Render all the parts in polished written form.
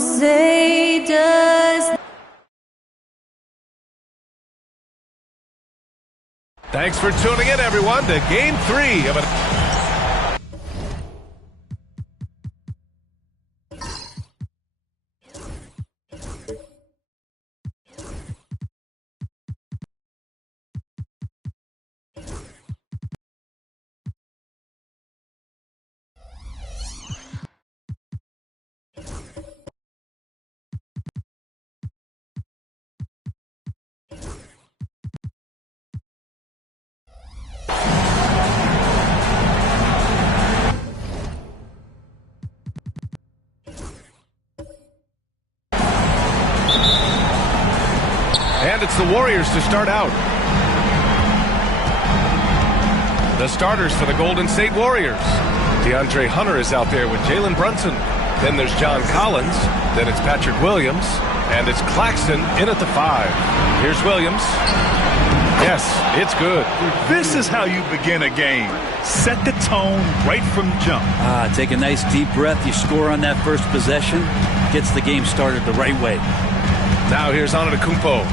say does. Thanks for tuning in, everyone, to Game 3 of an... And it's the Warriors to start out. The starters for the Golden State Warriors. DeAndre Hunter is out there with Jalen Brunson. Then there's John Collins. Then it's Patrick Williams. And it's Claxton in at the 5. Here's Williams. Yes, it's good. This is how you begin a game. Set the tone right from jump. Take a nice deep breath. You score on that first possession. Gets the game started the right way. Now here's Antetokounmpo.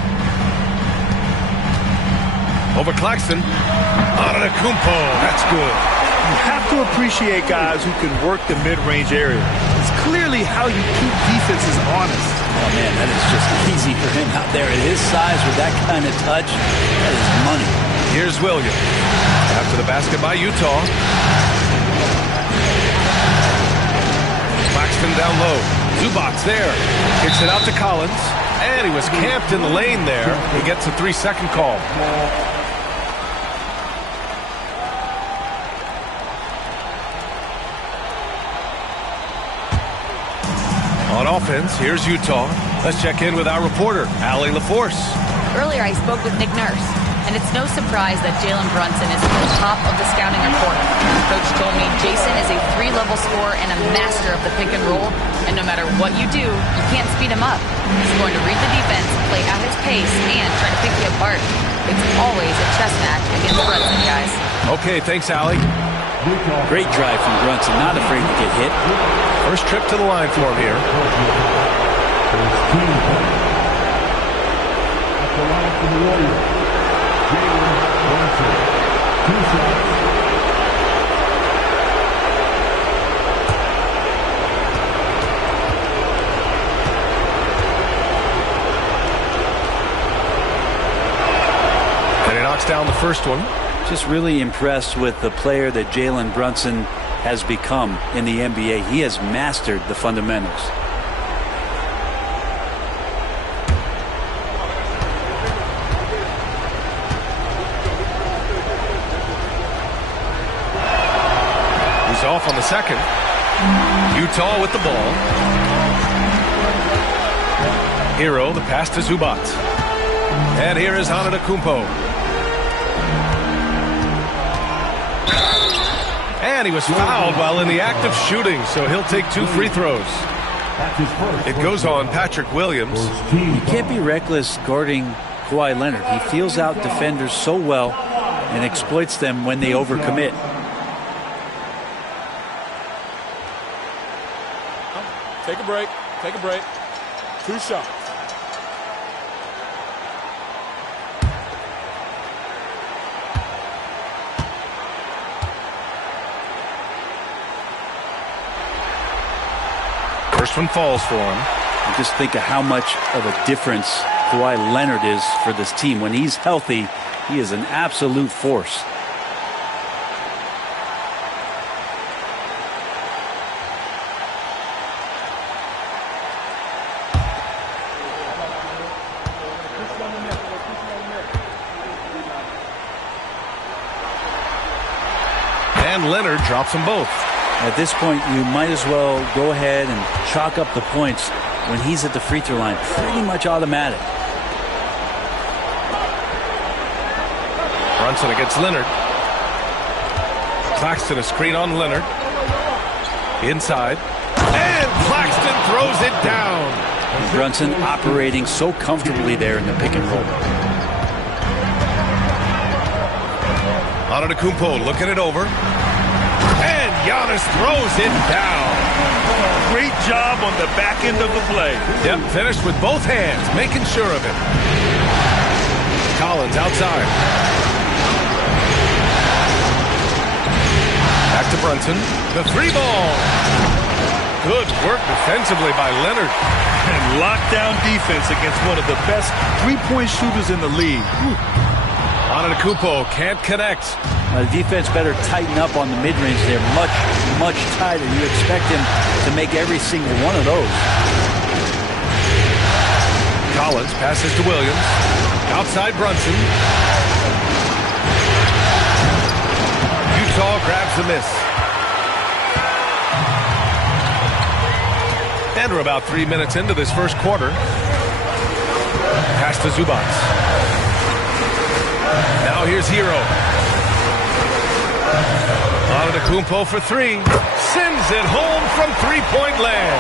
Over Claxton. Antetokounmpo. That's good. You have to appreciate guys who can work the mid-range area. It's clearly how you keep defenses honest. Oh, man, that is just easy for him out there. At his size with that kind of touch, that is money. Here's Williams. After the basket by Utah. Claxton down low. Zubac's there. Kicks it out to Collins. And he was camped in the lane there. He gets a 3-second call. On offense, here's Utah. Let's check in with our reporter, Allie LaForce. Earlier, I spoke with Nick Nurse, and it's no surprise that Jalen Brunson is at the top of the scouting report. Coach told me Jason is a 3-level scorer and a master of the pick and roll, and no matter what you do, you can't speed him up. He's going to read the defense, play at his pace, and try to pick you apart. It's always a chess match against Brunson, guys. Okay, thanks, Allie. Great drive from Brunson, not afraid to get hit. First trip to the line for him here. And he knocks down the first one. Just really impressed with the player that Jalen Brunson has become in the NBA. He has mastered the fundamentals. He's off on the second. Utah with the ball. Hero, the pass to Zubac. And here is Antetokounmpo. And he was fouled while in the act of shooting, so he'll take 2 free throws. It goes on Patrick Williams. You can't be reckless guarding Kawhi Leonard. He feels out defenders so well and exploits them when they overcommit. Take a break. Take a break. 2 shots. First one falls for him. You just think of how much of a difference Kawhi Leonard is for this team. When he's healthy, he is an absolute force. And Leonard drops them both. At this point, you might as well go ahead and chalk up the points when he's at the free throw line. Pretty much automatic. Brunson against Leonard. Claxton a screen on Leonard. Inside. And Claxton throws it down. Brunson operating so comfortably there in the pick and roll. Antetokounmpo looking it over. And Giannis throws it down. Great job on the back end of the play. Yep, finished with both hands, making sure of it. Collins outside. Back to Brunson. The three ball. Good work defensively by Leonard. And lockdown defense against one of the best three-point shooters in the league. Antetokounmpo can't connect. The defense better tighten up on the mid-range. They're much, much tighter. You expect him to make every single one of those. Collins passes to Williams. Outside Brunson. Utah grabs the miss. And we're about 3 minutes into this first quarter. Pass to Zubac. Now here's Hero. Antetokounmpo for three. Sends it home from three-point land.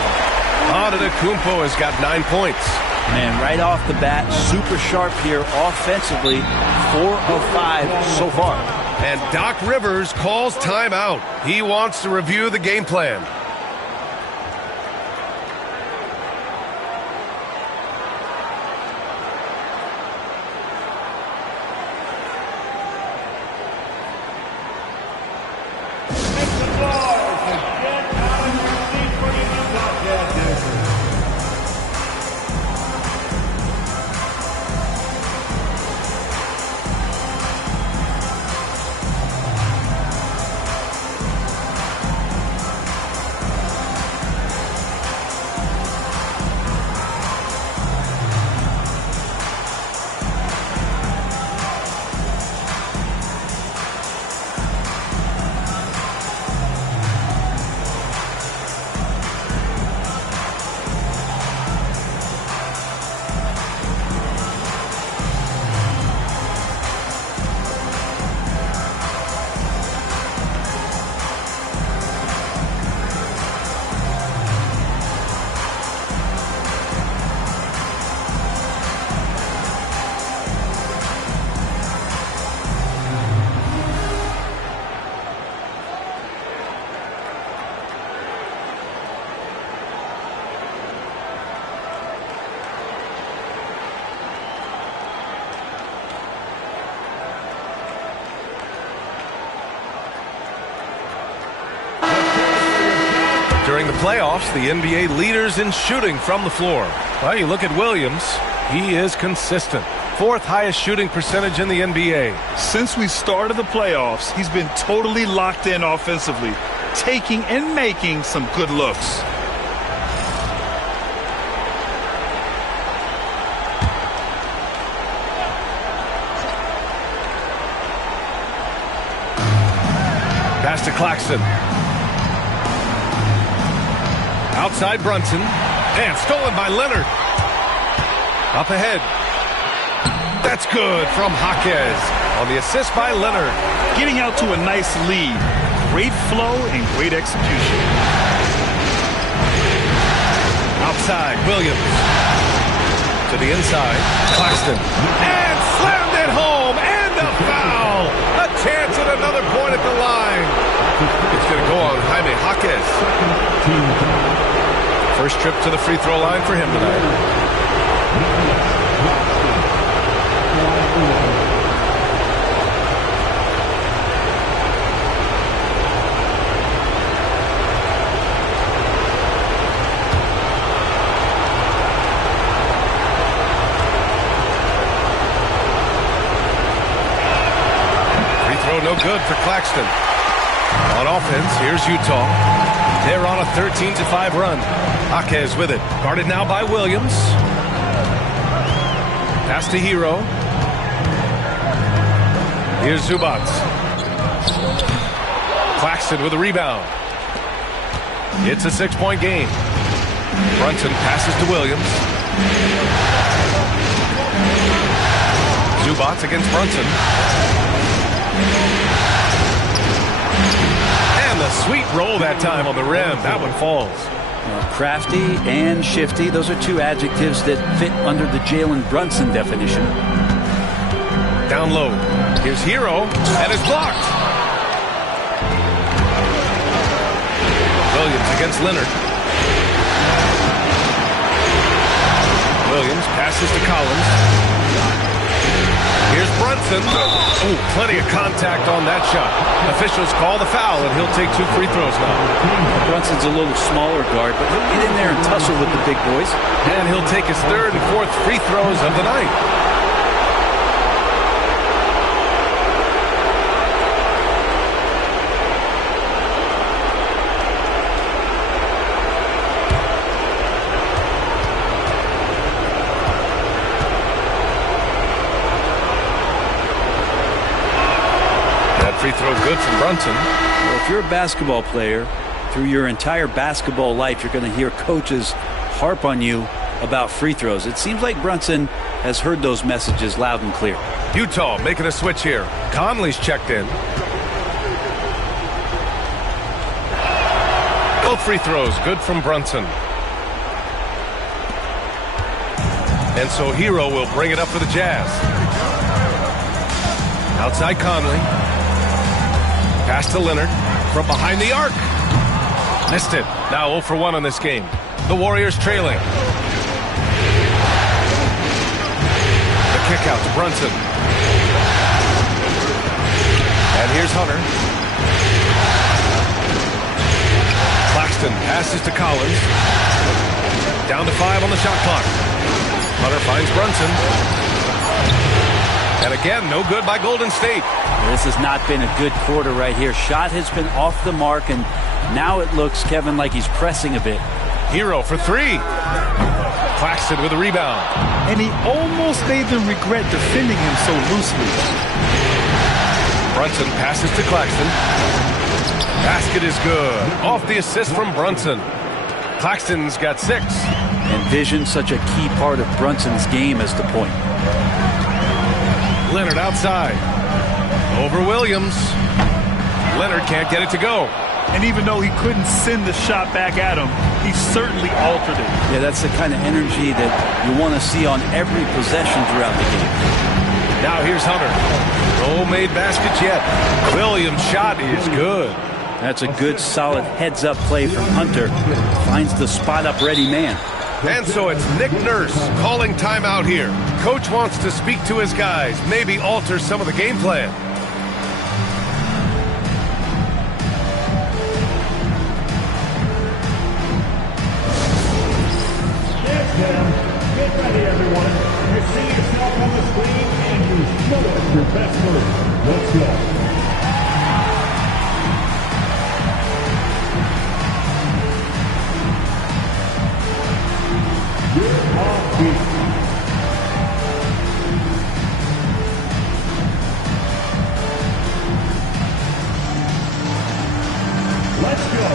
Antetokounmpo has got 9 points. Man, right off the bat, super sharp here offensively. 4 of 5 so far. And Doc Rivers calls timeout. He wants to review the game plan. During the playoffs, the NBA leaders in shooting from the floor. Well, you look at Williams, he is consistent. 4th highest shooting percentage in the NBA. Since we started the playoffs, he's been totally locked in offensively, taking and making some good looks. Pass to Claxton. Outside Brunson. And stolen by Leonard. Up ahead. That's good from Jaquez on the assist by Leonard. Getting out to a nice lead. Great flow and great execution. Outside, Williams. To the inside, Claxton. And slammed it home. And a foul. A chance at another point at the line. It's going to go on Jaime Jaquez. First trip to the free throw line for him tonight. No good for Claxton. On offense, here's Utah. They're on a 13-5 run. Jaquez with it. Guarded now by Williams. Pass to Hero. Here's Zubac. Claxton with a rebound. It's a 6-point game. Brunson passes to Williams. Zubac against Brunson. And the sweet roll that time on the rim. That one falls. Crafty and shifty. Those are two adjectives that fit under the Jalen Brunson definition. Down low. Here's Hero. And it's blocked. Williams against Leonard. Williams passes to Collins. Here's Brunson. Oh, plenty of contact on that shot. Officials call the foul, and he'll take 2 free throws now. Brunson's a little smaller guard, but he'll get in there and tussle with the big boys. And he'll take his 3rd and 4th free throws of the night. Free throw good from Brunson. Well, if you're a basketball player, through your entire basketball life, you're going to hear coaches harp on you about free throws. It seems like Brunson has heard those messages loud and clear. Utah making a switch here. Conley's checked in. Both free throws good from Brunson. And so Hero will bring it up for the Jazz. Outside Conley. Pass to Leonard from behind the arc. Missed it. Now 0 for 1 on this game. The Warriors trailing. The kick out to Brunson. And here's Hunter. Claxton passes to Collins. Down to 5 on the shot clock. Hunter finds Brunson. And again, no good by Golden State. This has not been a good quarter right here. Shot has been off the mark, and now it looks, Kevin, like he's pressing a bit. Hero for 3. Claxton with a rebound. And he almost made them regret defending him so loosely. Brunson passes to Claxton. Basket is good. Off the assist from Brunson. Claxton's got 6. And vision, such a key part of Brunson's game as the point. Leonard outside. Over Williams. Leonard can't get it to go. And even though he couldn't send the shot back at him, he certainly altered it. Yeah, that's the kind of energy that you want to see on every possession throughout the game. Now here's Hunter. No made baskets yet. Williams' shot is good. That's a good, solid heads-up play from Hunter. Finds the spot-up ready man. And so it's Nick Nurse calling timeout here. Coach wants to speak to his guys, maybe alter some of the game plan. Get ready, everyone. You see yourself on the screen and you show us your best move. Let's go. Let's go.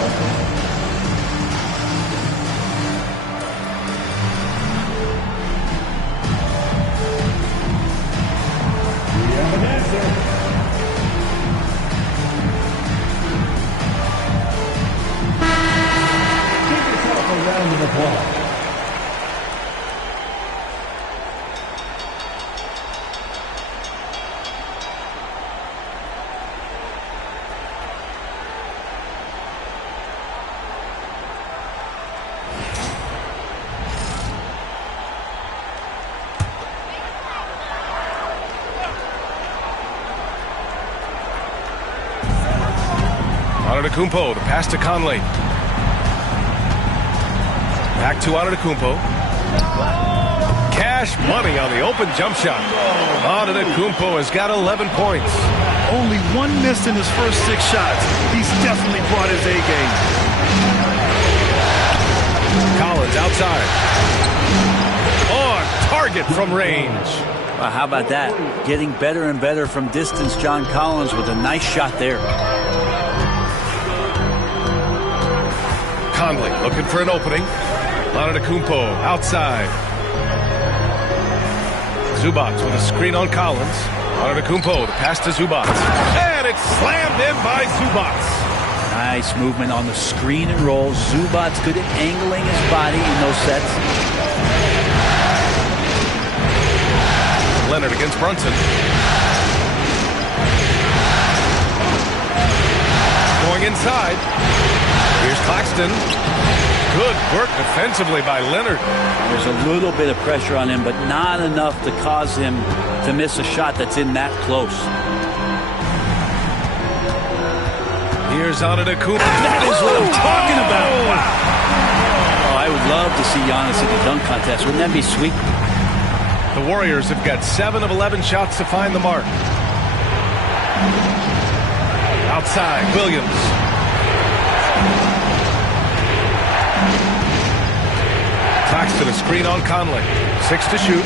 We have an answer. Give yourself a round of applause. Antetokounmpo, the pass to Conley. Back to Antetokounmpo. Cash money on the open jump shot. Antetokounmpo has got 11 points. Only 1 miss in his first 6 shots. He's definitely brought his A game. Collins outside. On target from range. Well, how about that? Getting better and better from distance, John Collins, with a nice shot there. Conley looking for an opening. Antetokounmpo outside. Zubac with a screen on Collins. Antetokounmpo, the pass to Zubac. And it's slammed in by Zubac. Nice movement on the screen and roll. Zubac good at angling his body in those sets. Leonard against Brunson. Going inside. Here's Claxton. Good work defensively by Leonard. There's a little bit of pressure on him, but not enough to cause him to miss a shot that's in that close. Here's Antetokounmpo. That is what I'm talking about. Wow. Oh, I would love to see Giannis in the dunk contest. Wouldn't that be sweet? The Warriors have got 7 of 11 shots to find the mark. Outside, Williams. Claxton a screen on Conley. 6 to shoot.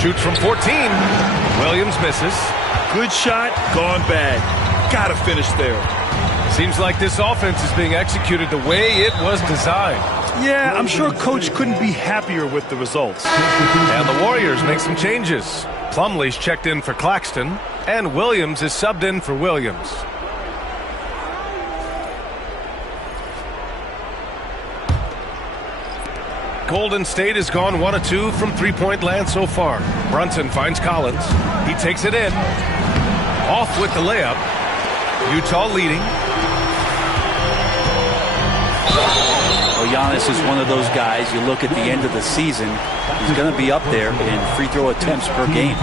Shoots from 14. Williams misses. Good shot, gone bad. Gotta finish there. Seems like this offense is being executed the way it was designed. Yeah, I'm sure Coach couldn't be happier with the results. And the Warriors make some changes. Plumlee's checked in for Claxton, and Williams is subbed in for Williams. Golden State has gone 1 of 2 from three-point land so far. Brunson finds Collins. He takes it in. Off with the layup. Utah leading. Well, Giannis is one of those guys, you look at the end of the season, he's going to be up there in free throw attempts per game.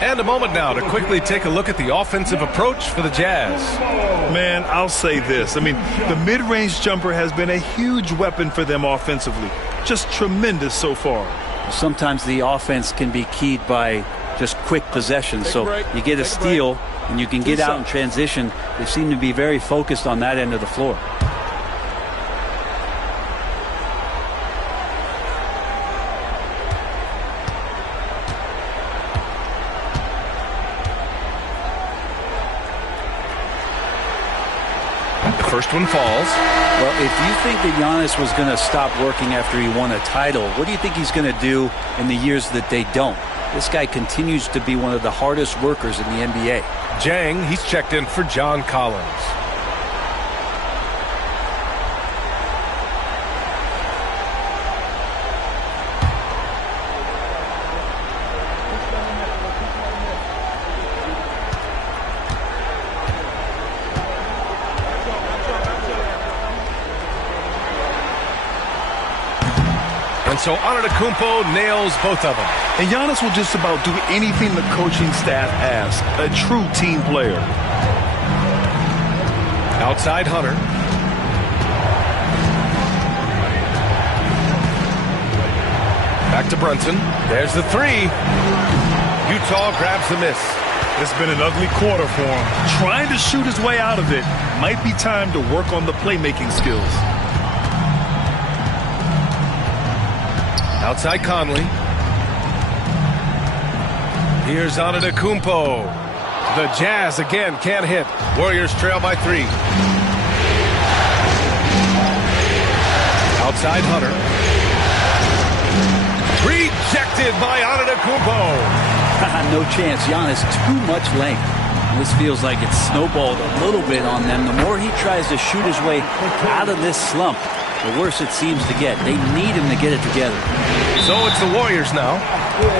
And a moment now to quickly take a look at the offensive approach for the Jazz. Man, I'll say this. I mean, the mid-range jumper has been a huge weapon for them offensively. Just tremendous so far. Sometimes the offense can be keyed by just quick possessions. So you get a steal and you can get out in transition. They seem to be very focused on that end of the floor. First one falls. Well, if you think that Giannis was going to stop working after he won a title, what do you think he's going to do in the years that they don't? This guy continues to be one of the hardest workers in the NBA. Jang, he's checked in for John Collins. So Antetokounmpo nails both of them. And Giannis will just about do anything the coaching staff asks. A true team player. Outside Hunter. Back to Brunson. There's the 3. Utah grabs the miss. It's been an ugly quarter for him. Trying to shoot his way out of it. Might be time to work on the playmaking skills. Outside Conley. Here's Antetokounmpo. The Jazz again can't hit. Warriors trail by 3. Outside Hunter. Rejected by Antetokounmpo. No chance. Giannis, too much length. This feels like it's snowballed a little bit on them. The more he tries to shoot his way out of this slump, the worse it seems to get. They need him to get it together. So it's the Warriors now,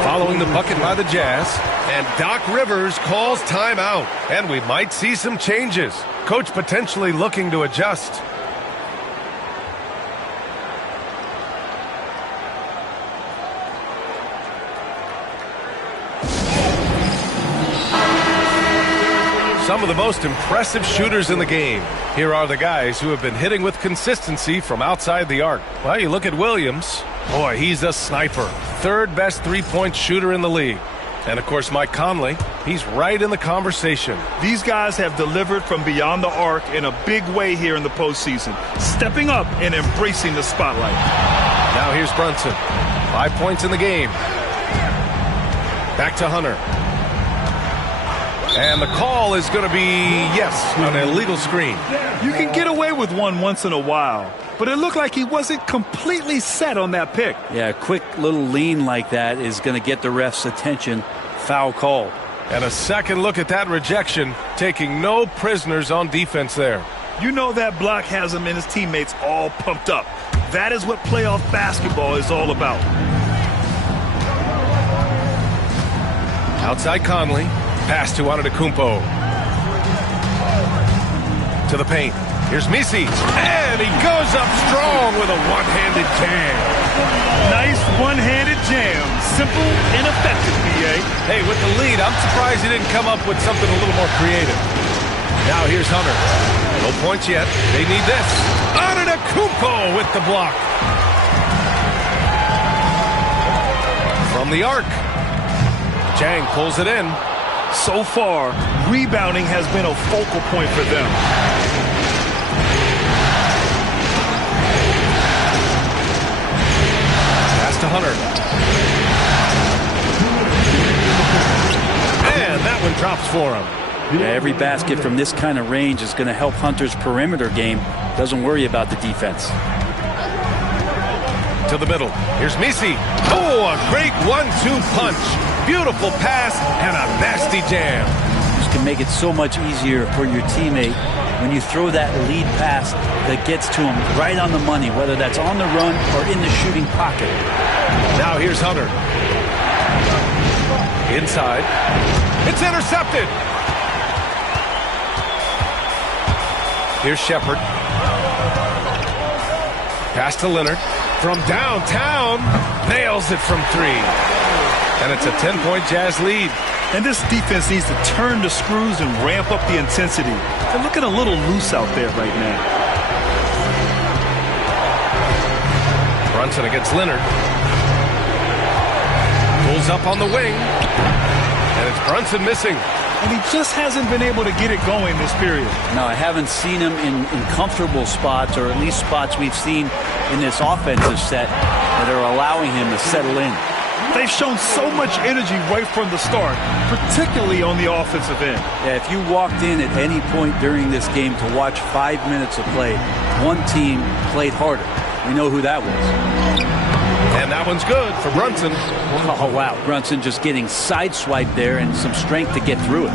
following the bucket by the Jazz. And Doc Rivers calls timeout. And we might see some changes. Coach potentially looking to adjust. Some of the most impressive shooters in the game. Here are the guys who have been hitting with consistency from outside the arc. Well, you look at Williams. Boy, he's a sniper. 3rd best three-point shooter in the league. And, of course, Mike Conley, he's right in the conversation. These guys have delivered from beyond the arc in a big way here in the postseason, stepping up and embracing the spotlight. Now here's Brunson. 5 points in the game. Back to Hunter. And the call is going to be, yes, an illegal screen. You can get away with one once in a while, but it looked like he wasn't completely set on that pick. Yeah, a quick little lean like that is going to get the ref's attention. Foul call. And a second look at that rejection, taking no prisoners on defense there. You know that block has him and his teammates all pumped up. That is what playoff basketball is all about. Outside Conley. Pass to Antetokounmpo. To the paint. Here's Misi. And he goes up strong with a one-handed jam. Nice one-handed jam. Simple and effective, B.A. Hey, with the lead, I'm surprised he didn't come up with something a little more creative. Now here's Hunter. No points yet. They need this. Antetokounmpo with the block. From the arc. Chang pulls it in. So far, rebounding has been a focal point for them. Pass to Hunter. And that one drops for him. Yeah, every basket from this kind of range is going to help Hunter's perimeter game. Doesn't worry about the defense. To the middle. Here's Misi. Oh, a great 1-2 punch. Beautiful pass and a nasty jam. This can make it so much easier for your teammate when you throw that lead pass that gets to him right on the money, whether that's on the run or in the shooting pocket. Now here's Hunter. Inside. It's intercepted. Here's Shepard. Pass to Leonard. From downtown. Nails it from three. And it's a 10-point Jazz lead. And this defense needs to turn the screws and ramp up the intensity. They're looking a little loose out there right now. Brunson against Leonard. Pulls up on the wing. And it's Brunson missing. And he just hasn't been able to get it going this period. No, I haven't seen him in comfortable spots, or at least spots we've seen in this offensive set that are allowing him to settle in. They've shown so much energy right from the start, particularly on the offensive end. Yeah, if you walked in at any point during this game to watch 5 minutes of play, one team played harder. We know who that was. And that one's good for Brunson. Oh, wow. Brunson just getting sideswiped there and some strength to get through it.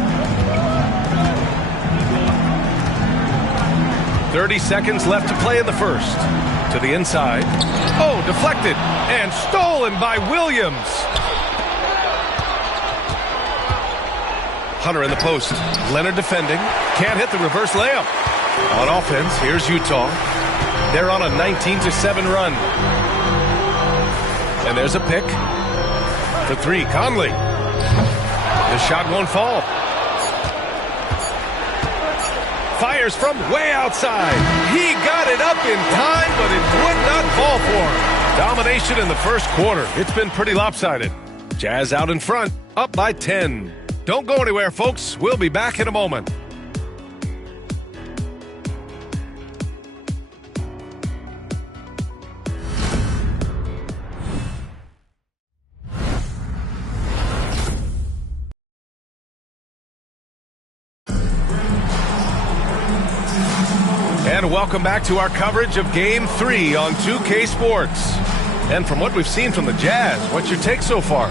30 seconds left to play in the first. To the inside. Oh, deflected and stolen by Williams. Hunter in the post. Leonard defending. Can't hit the reverse layup. On offense, here's Utah. They're on a 19-7 run. And there's a pick. For three, Conley. The shot won't fall. Fires from way outside. He got it up in time, but it would not fall for him. Domination in the first quarter. It's been pretty lopsided. Jazz out in front, up by 10. Don't go anywhere, folks. We'll be back in a moment. And welcome back to our coverage of Game 3 on 2K Sports. And from what we've seen from the Jazz, what's your take so far?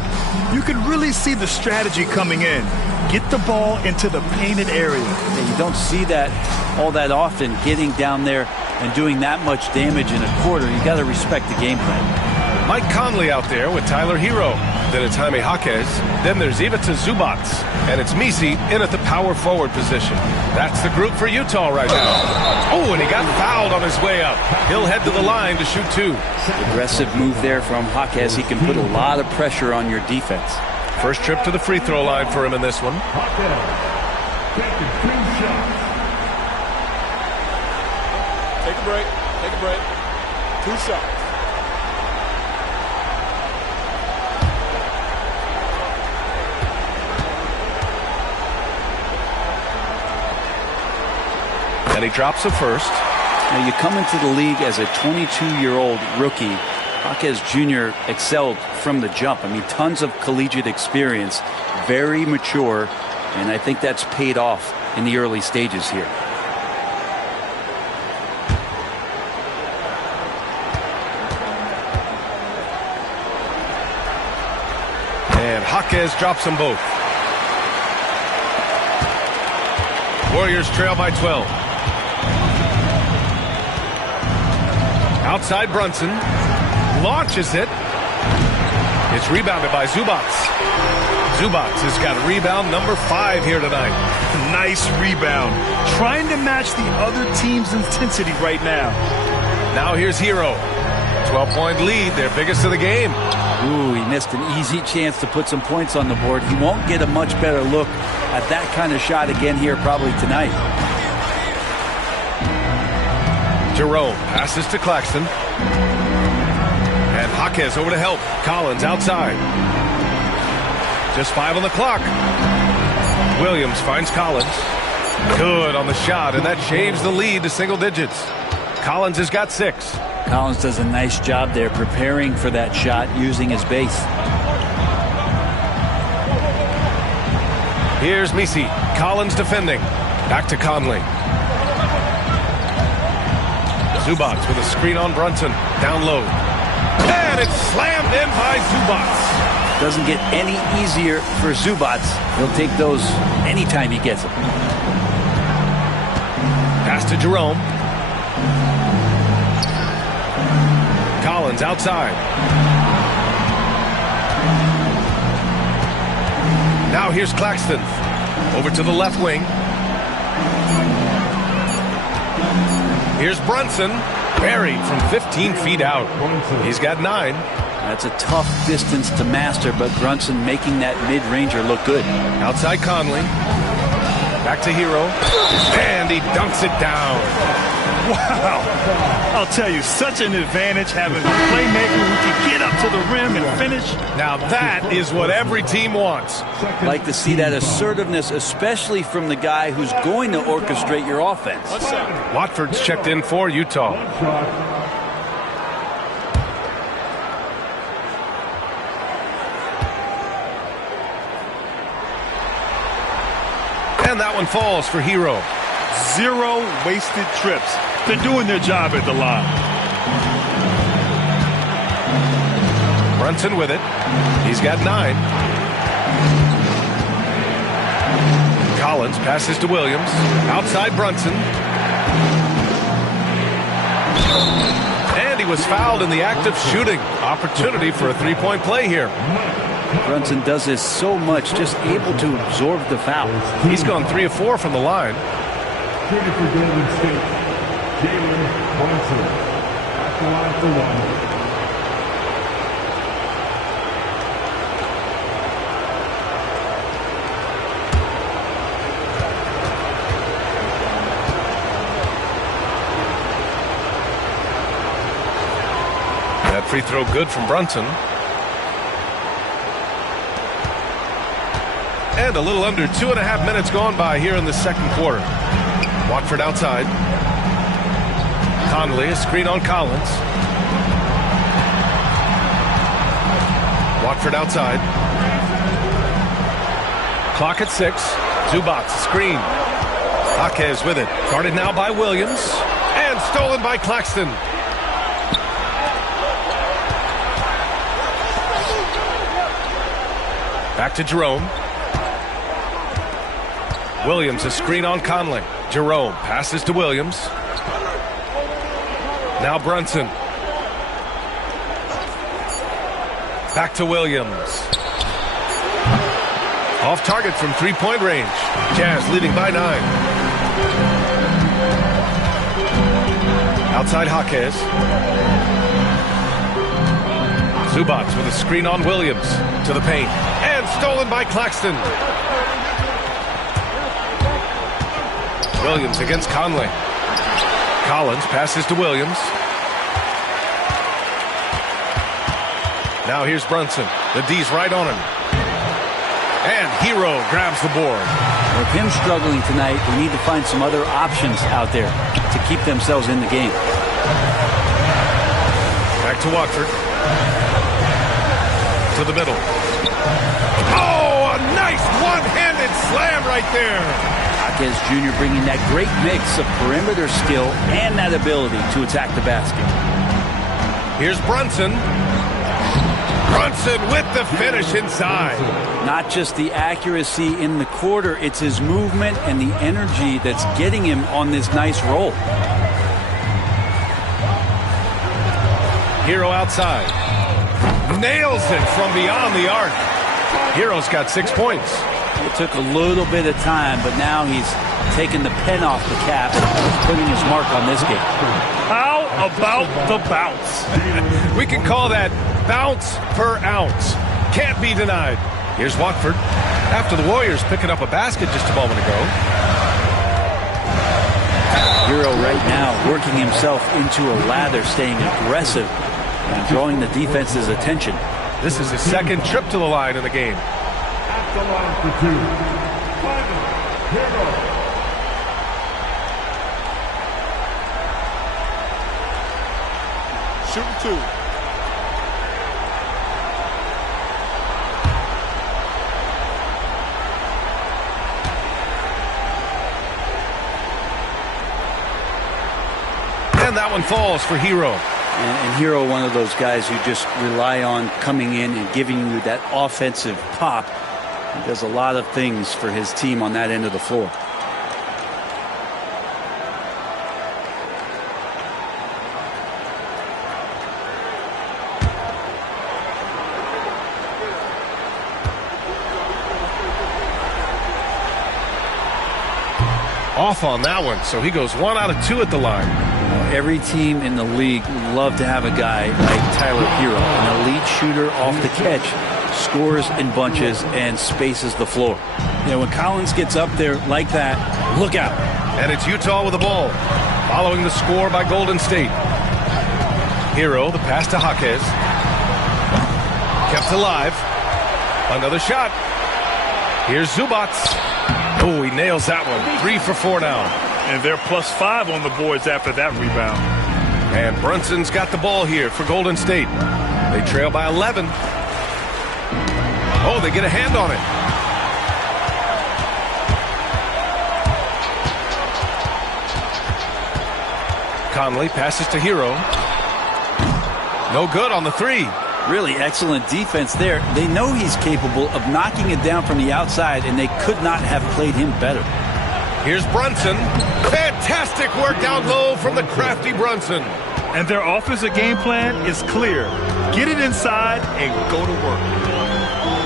You can really see the strategy coming in. Get the ball into the painted area. Yeah, you don't see that all that often, getting down there and doing that much damage in a quarter. You got to respect the game plan. Mike Conley out there with Tyler Hero. Then it's Jaime Jaquez. Then there's Ivica Zubac. And it's Misi in at the power forward position. That's the group for Utah right now. Oh, and he got fouled on his way up. He'll head to the line to shoot two. Aggressive move there from Jaquez. He can put a lot of pressure on your defense. First trip to the free throw line for him in this one. Take a break. Take a break. 2 shots. And he drops a first. Now you come into the league as a 22-year-old rookie. Jaquez Jr. excelled from the jump. I mean, tons of collegiate experience, very mature, and I think that's paid off in the early stages here. And Jaquez drops them both. Warriors trail by 12. Outside Brunson. Launches it. It's rebounded by Zubac. Zubats has got rebound number 5 here tonight. Nice rebound. Trying to match the other team's intensity right now. Now here's Hero. 12-point lead, their biggest of the game. Ooh, he missed an easy chance to put some points on the board. He won't get a much better look at that kind of shot again here probably tonight. Jerome passes to Claxton. And Jaquez over to help. Collins outside. Just 5 on the clock. Williams finds Collins. Good on the shot, and that shaves the lead to single digits. Collins has got 6. Collins does a nice job there preparing for that shot using his base. Here's Misi. Collins defending. Back to Conley. Zubats with a screen on Brunson. Down low. And it's slammed in by Zubats. Doesn't get any easier for Zubats. He'll take those anytime he gets them. Pass to Jerome. Collins outside. Now here's Claxton. Over to the left wing. Here's Brunson. Buried from 15 feet out. He's got 9. That's a tough distance to master, but Brunson making that mid-ranger look good. Outside Conley. Back to Hero. And he dunks it down. Wow. I'll tell you, such an advantage having a playmaker who can get up to the rim and finish. Now that is what every team wants. Like to see that assertiveness, especially from the guy who's going to orchestrate your offense. Watford's checked in for Utah. And that one falls for Hero. 0 wasted trips. They're doing their job at the line. Brunson with it. He's got 9. Collins passes to Williams. Outside Brunson. And he was fouled in the act of shooting. Opportunity for a 3-point play here. Brunson does this so much, just able to absorb the foul. He's gone 3 of 4 from the line. Shooting for Golden State, Jalen Brunson. At the line for 1. That free throw good from Brunson. And a little under 2.5 minutes gone by here in the second quarter. Watford outside. Conley, a screen on Collins. Watford outside. Clock at 6. Zubats, screen. Jaquez with it. Guarded now by Williams. And stolen by Claxton. Back to Jerome. Williams, a screen on Conley. Jerome passes to Williams. Now Brunson. Back to Williams. Off target from 3-point range. Jazz leading by 9. Outside Jaquez. Zubats with a screen on Williams. To the paint. And stolen by Claxton. Williams against Conley. Collins passes to Williams. Now here's Brunson. The D's right on him. And Hero grabs the board. With him struggling tonight, they need to find some other options out there to keep themselves in the game. Back to Watford. To the middle. Oh, a nice one-handed slam right there. Jaquez Jr. bringing that great mix of perimeter skill and that ability to attack the basket. Here's Brunson. Brunson with the finish inside. Not just the accuracy in the quarter, it's his movement and the energy that's getting him on this nice roll. Hero outside. Nails it from beyond the arc. Hero's got 6 points. It took a little bit of time, but now he's taking the pen off the cap and putting his mark on this game. How about the bounce? We can call that bounce per ounce. Can't be denied. Here's Watford after the Warriors picking up a basket just a moment ago. Hero right now working himself into a lather, staying aggressive and drawing the defense's attention. This is his second trip to the line in the game. At the line for 2. Hero. Shooting 2. And that one falls for Hero. And Hero, one of those guys who just rely on coming in and giving you that offensive pop. He does a lot of things for his team on that end of the floor. Off on that one, so he goes 1 out of 2 at the line. Every team in the league would love to have a guy like Tyler Hero, an elite shooter off the catch, scores in bunches and spaces the floor. You know, when Collins gets up there like that, look out. And it's Utah with the ball, following the score by Golden State. Hero, the pass to Jaquez. Kept alive. Another shot. Here's Zubac. Oh, he nails that one. 3 for 4 now. And they're +5 on the boards after that rebound. And Brunson's got the ball here for Golden State. They trail by 11. Oh, they get a hand on it. Conley passes to Hero. No good on the 3. Really excellent defense there. They know he's capable of knocking it down from the outside, and they could not have played him better. Here's Brunson. Fantastic work down low from the crafty Brunson. And their offensive game plan is clear. Get it inside and go to work.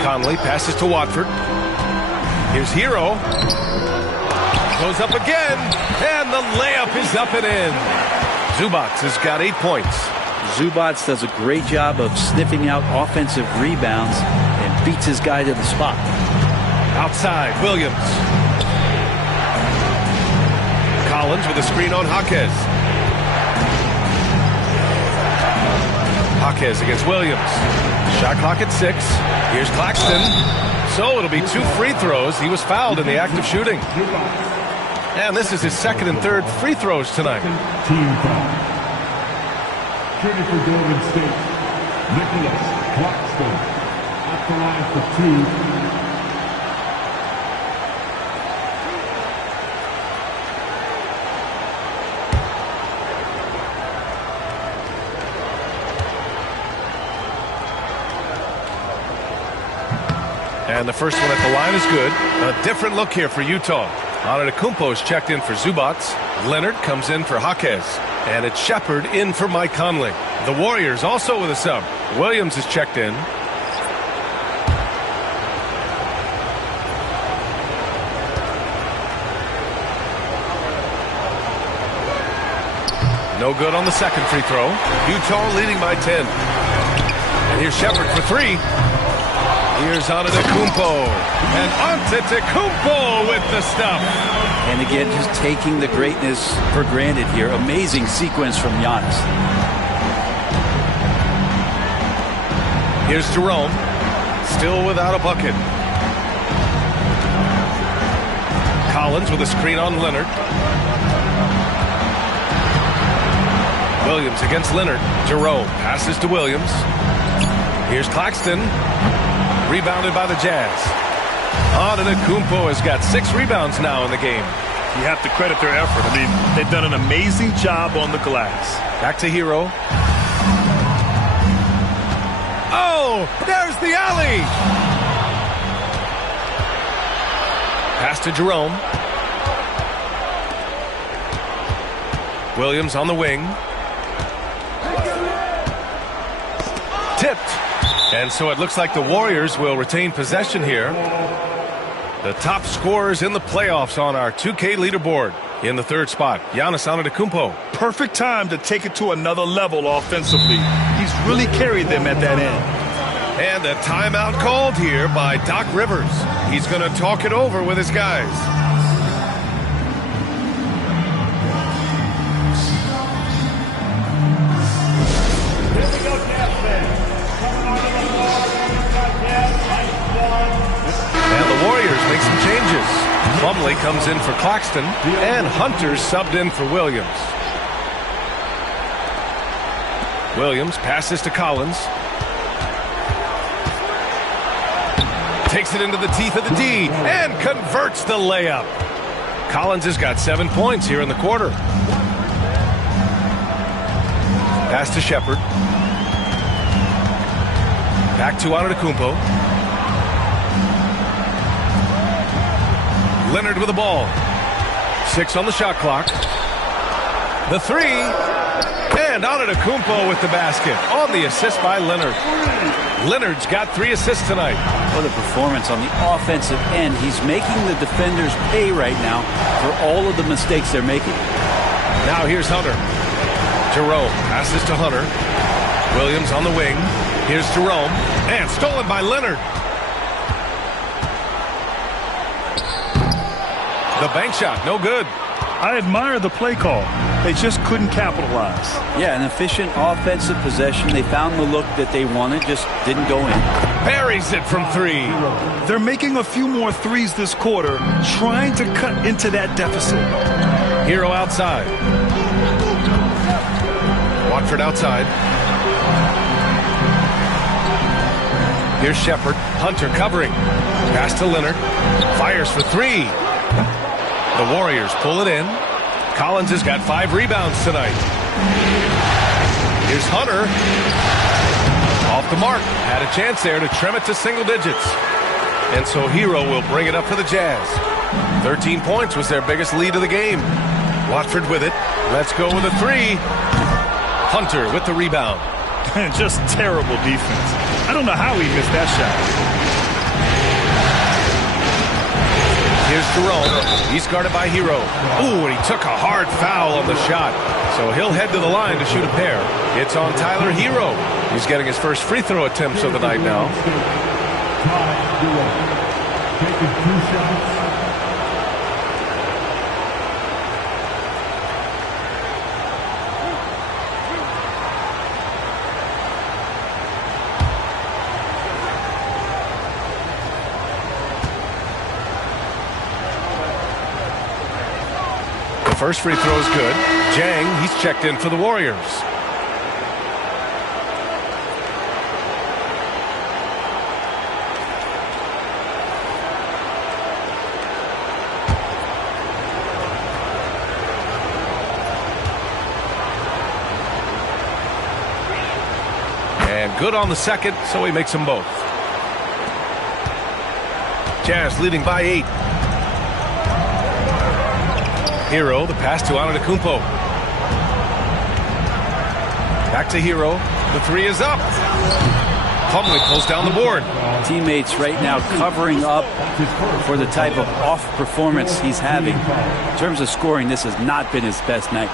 Conley passes to Watford. Here's Hero. Goes up again, and the layup is up and in. Zubac has got 8 points. Zubac does a great job of sniffing out offensive rebounds and beats his guy to the spot. Outside, Williams. Collins with a screen on Jaquez. Jaquez against Williams. Shot clock at 6. Here's Claxton. So it'll be 2 free throws. He was fouled in the act of shooting. And this is his 2nd and 3rd free throws tonight. Team foul. Shooting for Golden State, Nicholas Claxton. At the line for 2. And the first one at the line is good. A different look here for Utah. Antetokounmpo's checked in for Zubac. Leonard comes in for Jaquez. And it's Shepard in for Mike Conley. The Warriors also with a sub. Williams is checked in. No good on the 2nd free throw. Utah leading by 10. And here's Shepard for 3. Here's Antetokounmpo. And Antetokounmpo with the stuff. And again, just taking the greatness for granted here. Amazing sequence from Giannis. Here's Jerome. Still without a bucket. Collins with a screen on Leonard. Williams against Leonard. Jerome passes to Williams. Here's Claxton. Rebounded by the Jazz. Antetokounmpo has got 6 rebounds now in the game. You have to credit their effort. I mean, they've done an amazing job on the glass. Back to Hero. Oh, there's the alley. Pass to Jerome. Williams on the wing. Tipped. And so it looks like the Warriors will retain possession here. The top scorers in the playoffs on our 2K leaderboard. In the third spot, Giannis Antetokounmpo. Perfect time to take it to another level offensively. He's really carried them at that end. And a timeout called here by Doc Rivers. He's going to talk it over with his guys. And the Warriors make some changes. Plumlee comes in for Claxton, and Hunter's subbed in for Williams. Williams passes to Collins. Takes it into the teeth of the D, and converts the layup. Collins has got 7 points here in the quarter. Pass to Shepard. Back to Antetokounmpo. Leonard with the ball. 6 on the shot clock. The three. And Antetokounmpo with the basket on the assist by Leonard. Leonard's got 3 assists tonight. What a performance on the offensive end. He's making the defenders pay right now for all of the mistakes they're making. Now here's Hunter. Jerome passes to Hunter. Williams on the wing. Here's Jerome. And stolen by Leonard. The bank shot, no good. I admire the play call. They just couldn't capitalize. Yeah, an efficient offensive possession. They found the look that they wanted, just didn't go in. Buries it from 3. They're making a few more threes this quarter, trying to cut into that deficit. Hero outside. Watford outside. Here's Shepard. Hunter covering. Pass to Leonard. Fires for 3. The Warriors pull it in. Collins has got 5 rebounds tonight. Here's Hunter. Off the mark. Had a chance there to trim it to single digits. And so Hero will bring it up for the Jazz. 13 points was their biggest lead of the game. Watford with it. Let's go with a 3. Hunter with the rebound. Just terrible defense. I don't know how he missed that shot. Here's Jerome. He's guarded by Hero. Ooh, and he took a hard foul on the shot. So he'll head to the line to shoot a pair. It's on Tyler Hero. He's getting his first free throw attempts of the night now. Taking 2 shots. First free throw is good. Jang, he's checked in for the Warriors. And good on the second, so he makes them both. Jazz leading by 8. Hero, the pass to Antetokounmpo. Back to Hero. The 3 is up. Plumlee pulls down the board. Teammates right now covering up for the type of off performance he's having. In terms of scoring, this has not been his best night.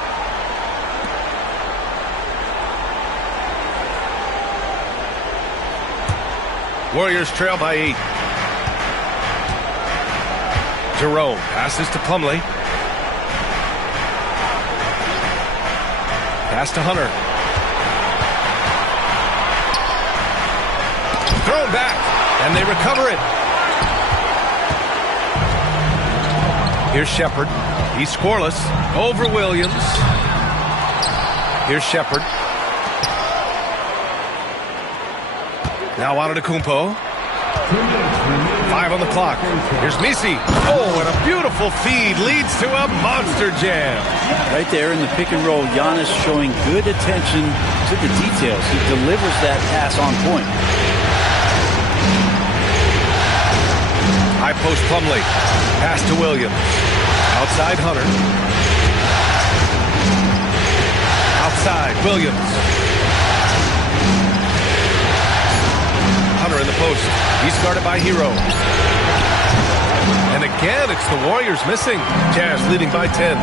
Warriors trail by 8. Jerome passes to Plumlee. Pass to Hunter. Thrown back, and they recover it. Here's Shepard. He's scoreless. Over Williams. Here's Shepard. Now Antetokounmpo. 5 on the clock. Here's Misi. Oh, and a beautiful feed leads to a monster jam. Right there in the pick and roll, Giannis showing good attention to the details. He delivers that pass on point. High post Plumlee. Pass to Williams. Outside Hunter. Outside Williams. post. He's guarded by Hero. And again, it's the Warriors missing. Jazz leading by 10.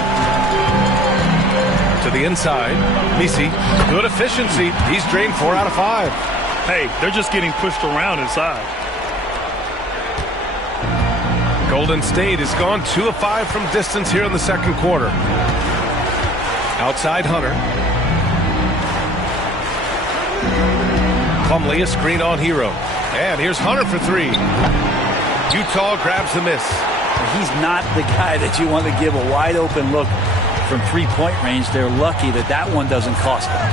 To the inside. Misi, good efficiency. He's drained 4 out of 5. Hey, they're just getting pushed around inside. Golden State has gone 2 of 5 from distance here in the second quarter. Outside Hunter. Plumlee, a screen on Hero. And here's Hunter for 3. Utah grabs the miss. He's not the guy that you want to give a wide open look from three-point range. They're lucky that that one doesn't cost them.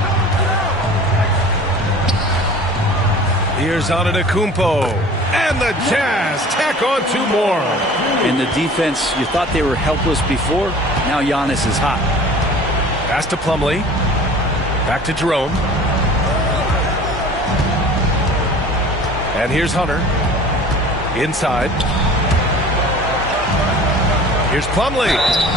Here's Antetokounmpo. And the Jazz tack on 2 more. And the defense, you thought they were helpless before. Now Giannis is hot. Pass to Plumlee. Back to Jerome. And here's Hunter. Inside. Here's Plumlee.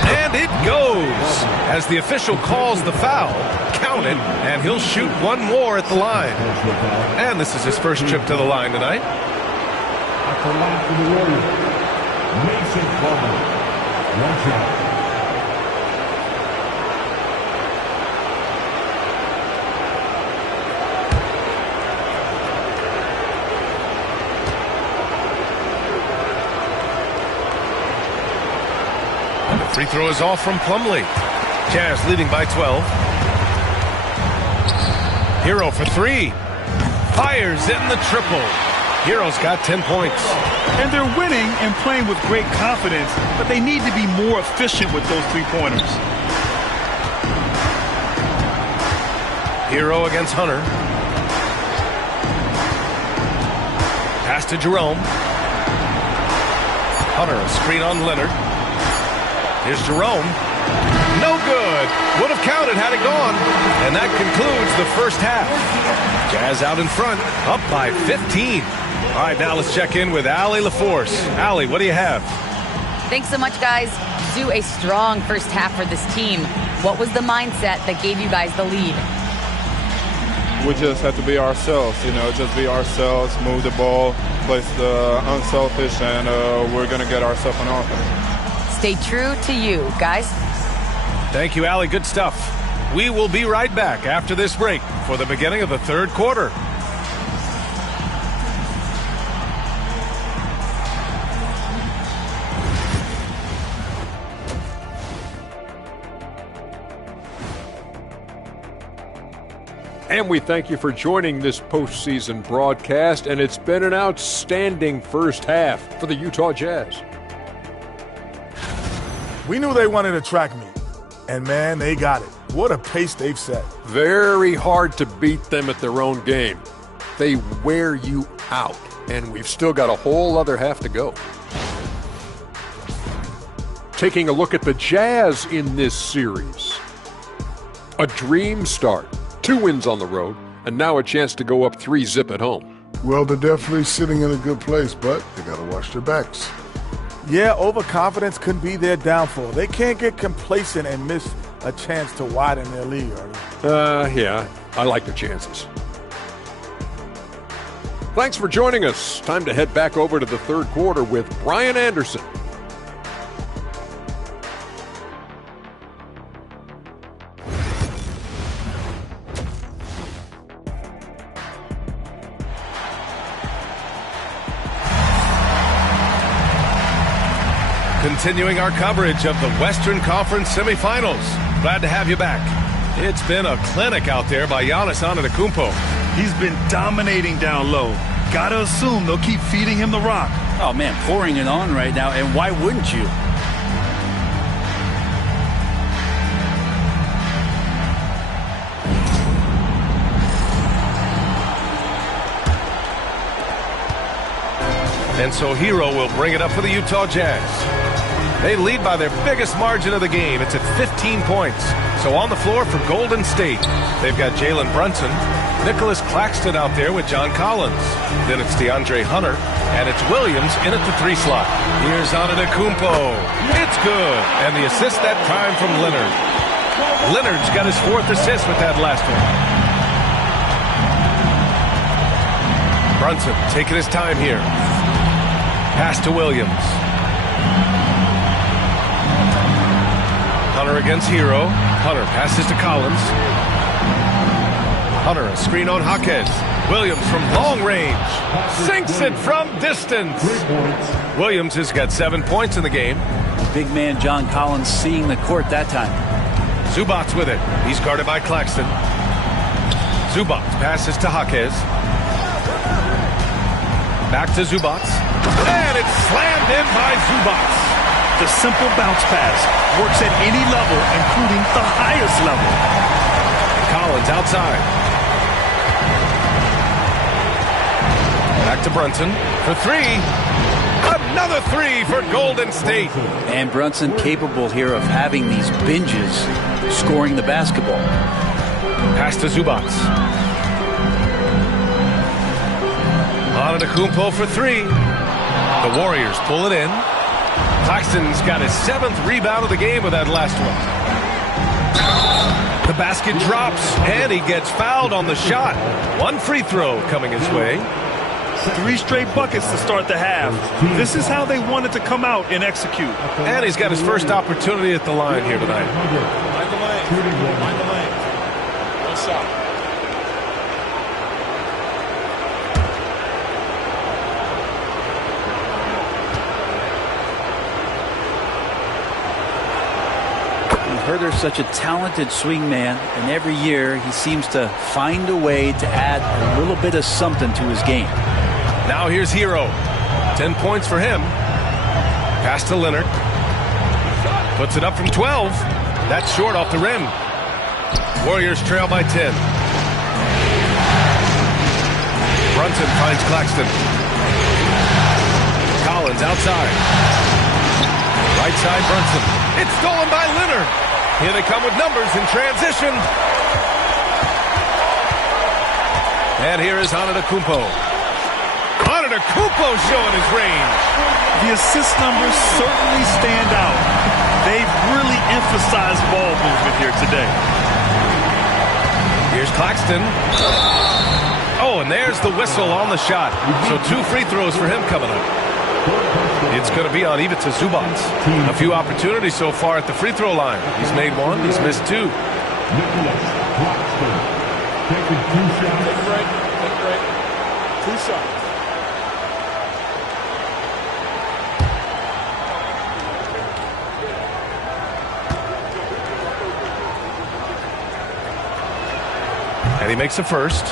And it goes. As the official calls the foul. Count it. And he'll shoot 1 more at the line. And this is his first trip to the line tonight. At the line for the Warriors, Mason Plumlee. 1 shot. Free throw is off from Plumlee. Jazz leading by 12. Hero for 3. Fires in the triple. Hero's got 10 points. And they're winning and playing with great confidence, but they need to be more efficient with those three-pointers. Hero against Hunter. Pass to Jerome. Hunter, a screen on Leonard. Here's Jerome. No good. Would have counted had it gone. And that concludes the first half. Jazz out in front, up by 15. All right, now let's check in with Allie LaForce. Allie, what do you have? Thanks so much, guys. Do a strong first half for this team. What was the mindset that gave you guys the lead? We just have to be ourselves, just be ourselves, move the ball, play the unselfish, and we're going to get ourselves an offense. Stay true to you, guys. Thank you, Allie. Good stuff. We will be right back after this break for the beginning of the third quarter. And we thank you for joining this postseason broadcast, and it's been an outstanding first half for the Utah Jazz. We knew they wanted a track meet, and man, they got it. What a pace they've set. Very hard to beat them at their own game. They wear you out, and we've still got a whole other half to go. Taking a look at the Jazz in this series. A dream start. 2 wins on the road, and now a chance to go up 3-zip at home. Well, they're definitely sitting in a good place, but they got to watch their backs. Yeah, overconfidence could be their downfall. They can't get complacent and miss a chance to widen their lead. Yeah, I like the chances. Thanks for joining us. Time to head back over to the third quarter with Brian Anderson. Continuing our coverage of the Western Conference semifinals. Glad to have you back. It's been a clinic out there by Giannis Antetokounmpo. He's been dominating down low. Gotta assume they'll keep feeding him the rock. Oh, man, pouring it on right now, and why wouldn't you? And so Hero will bring it up for the Utah Jazz. They lead by their biggest margin of the game. It's at 15 points. So on the floor for Golden State, they've got Jalen Brunson, Nicholas Claxton out there with John Collins. Then it's DeAndre Hunter, and it's Williams in at the 3 slot. Here's Antetokounmpo. It's good. And the assist that time from Leonard. Leonard's got his 4th assist with that last one. Brunson taking his time here. Pass to Williams. Hunter against Hero. Hunter passes to Collins. Hunter, a screen on Jaquez. Williams from long range. Sinks it from distance. Williams has got 7 points in the game. Big man John Collins seeing the court that time. Zubats with it. He's guarded by Claxton. Zubats passes to Jaquez. Back to Zubats. And it's slammed in by Zubats. The simple bounce pass works at any level, including the highest level. Collins outside. Back to Brunson for three. Another three for Golden State. And Brunson capable here of having these binges, scoring the basketball. Pass to Zubats. Antetokounmpo for three. The Warriors pull it in. Claxton's got his 7th rebound of the game with that last one. The basket drops, and he gets fouled on the shot. 1 free throw coming his way. 3 straight buckets to start the half. This is how they wanted to come out and execute. And he's got his first opportunity at the line here tonight. Mind the lane. One shot. Herder's such a talented swing man, and every year he seems to find a way to add a little bit of something to his game. Now here's Hero. 10 points for him. Pass to Leonard. Puts it up from 12. That's short off the rim. Warriors trail by 10. Brunson finds Claxton. Collins outside. Right side Brunson. It's stolen by Leonard. Here they come with numbers in transition. And here is Antetokounmpo. Antetokounmpo showing his range. The assist numbers certainly stand out. They've really emphasized ball movement here today. Here's Claxton. Oh, and there's the whistle on the shot. So 2 free throws for him coming up. It's going to be on Ivica Zubats. A few opportunities so far at the free throw line. He's made 1, he's missed 2. Nicholas Claxton taking 2 shots. Take a break. 2 shots. And he makes the first.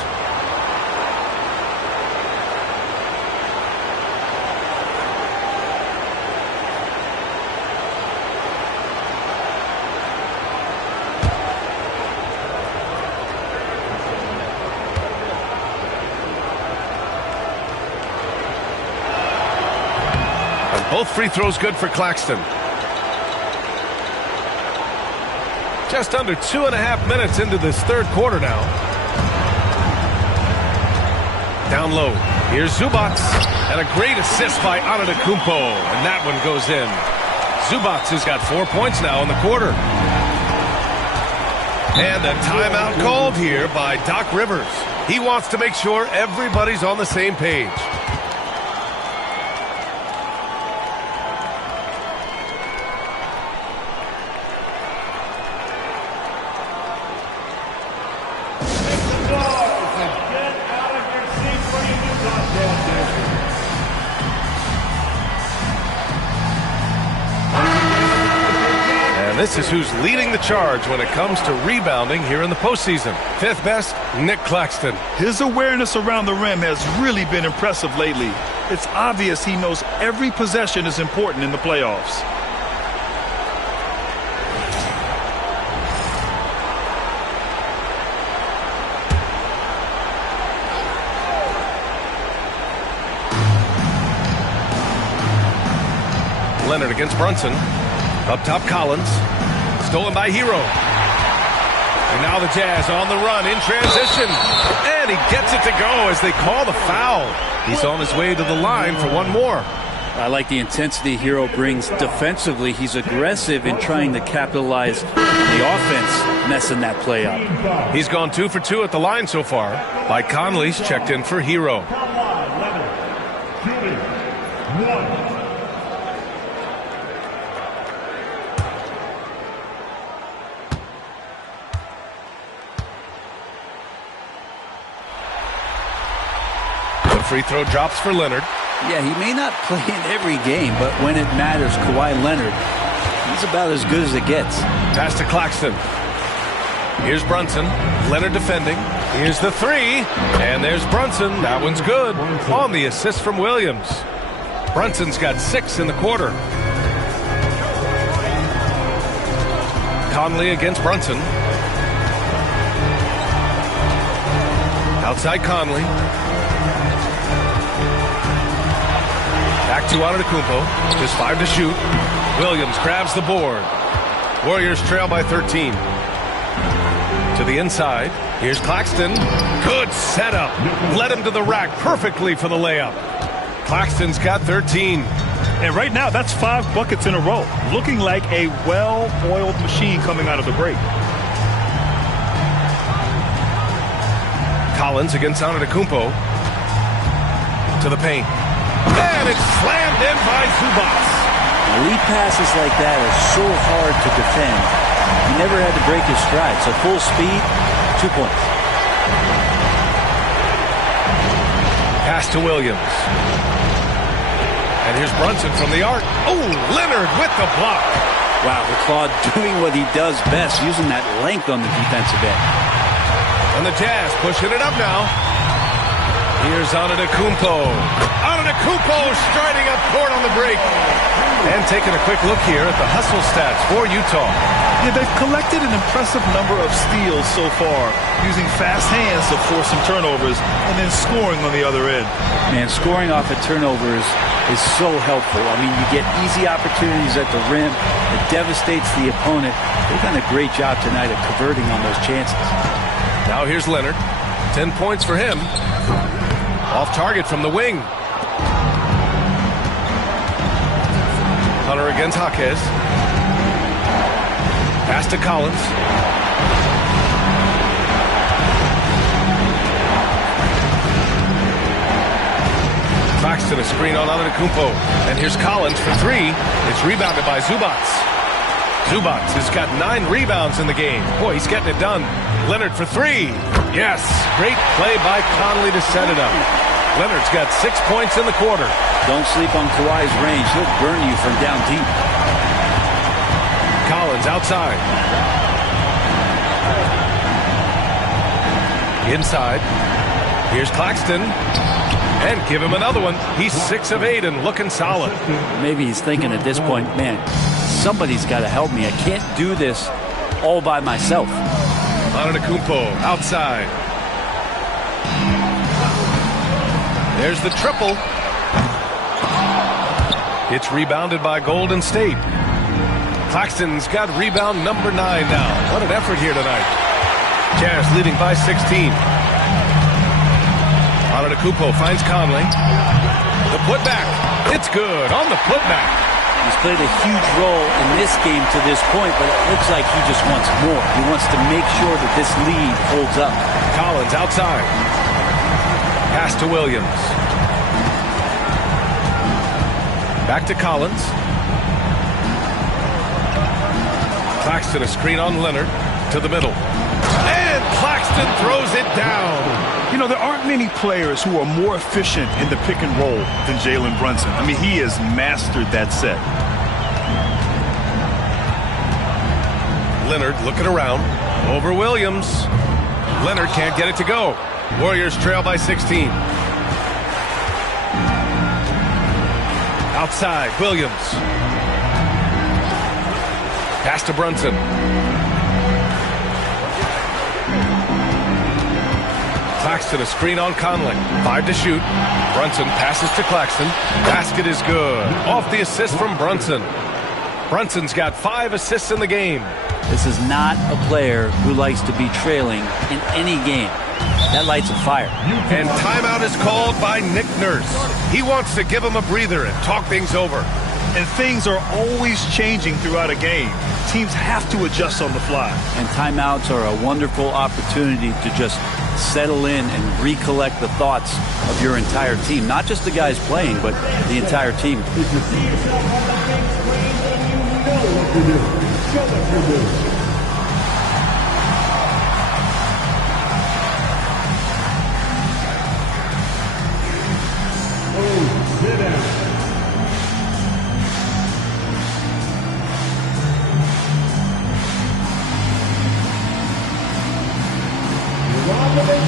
Both free throws good for Claxton. Just under 2.5 minutes into this 3rd quarter now. Down low. Here's Zubats. And a great assist by Antetokounmpo. And that one goes in. Zubats has got 4 points now in the quarter. And a timeout called here by Doc Rivers. He wants to make sure everybody's on the same page. This is who's leading the charge when it comes to rebounding here in the postseason. 5th best, Nick Claxton. His awareness around the rim has really been impressive lately. It's obvious he knows every possession is important in the playoffs. Leonard against Brunson. Up top, Collins. Stolen by Hero. And now the Jazz on the run in transition. And he gets it to go as they call the foul. He's on his way to the line for 1 more. I like the intensity Hero brings defensively. He's aggressive in trying to capitalize on the offense, messing that play up. He's gone 2 for 2 at the line so far. Mike Conley's checked in for Hero. free throw drops for Leonard. Yeah, he may not play in every game, but when it matters, Kawhi Leonard, he's about as good as it gets. Pass to Claxton. Here's Brunson. Leonard defending. Here's the three. And there's Brunson. That one's good. On the assist from Williams. Brunson's got 6 in the quarter. Conley against Brunson. Outside Conley. Back to Antetokounmpo. Just 5 to shoot. Williams grabs the board. Warriors trail by 13. To the inside. Here's Claxton. Good setup. Led him to the rack perfectly for the layup. Claxton's got 13. And right now, that's 5 buckets in a row. Looking like a well-oiled machine coming out of the break. Collins against Antetokounmpo. To the paint. And it's slammed in by Zubac. Lead passes like that are so hard to defend. He never had to break his stride. So full speed, 2 points. Pass to Williams. And here's Brunson from the arc. Oh, Leonard with the block. Wow, the Claude doing what he does best, using that length on the defensive end. And the Jazz pushing it up now. Here's Antetokounmpo. Antetokounmpo striding up court on the break. And taking a quick look here at the hustle stats for Utah. Yeah, they've collected an impressive number of steals so far, using fast hands to force some turnovers and then scoring on the other end. Man, scoring off of turnovers is so helpful. I mean, you get easy opportunities at the rim. It devastates the opponent. They've done a great job tonight of converting on those chances. Now here's Leonard. 10 points for him. Off target from the wing. Hunter against Jaquez. Pass to Collins. Claxton a screen on Antetokounmpo. And here's Collins for 3. It's rebounded by Zubac. Zubac has got 9 rebounds in the game. Boy, he's getting it done. Leonard for 3. Yes, great play by Conley to set it up. Leonard's got 6 points in the quarter. Don't sleep on Kawhi's range. He'll burn you from down deep. Collins outside. Inside. Here's Claxton. And give him another one. He's 6 of 8 and looking solid. Maybe he's thinking at this point, man, somebody's got to help me. I can't do this all by myself. Antetokounmpo outside. There's the triple. It's rebounded by Golden State. Claxton's got rebound number 9 now. What an effort here tonight. Jazz leading by 16. Antetokounmpo finds Conley. The putback. It's good on the putback. He's played a huge role in this game to this point, but it looks like he just wants more. He wants to make sure that this lead holds up. Collins outside. Pass to Williams. Back to Collins. Claxton a screen on Leonard to the middle. And Claxton throws it down. You know, there aren't many players who are more efficient in the pick and roll than Jalen Brunson. I mean, he has mastered that set. Leonard looking around. Over Williams. Leonard can't get it to go. Warriors trail by 16. Outside, Williams. Pass to Brunson. Claxton a screen on Conley. 5 to shoot. Brunson passes to Claxton. Basket is good. Off the assist from Brunson. Brunson's got 5 assists in the game. This is not a player who likes to be trailing in any game. That lights a fire. And timeout is called by Nick Nurse. He wants to give him a breather and talk things over. And things are always changing throughout a game. Teams have to adjust on the fly. And timeouts are a wonderful opportunity to just settle in and recollect the thoughts of your entire team. Not just the guys playing, but the entire team.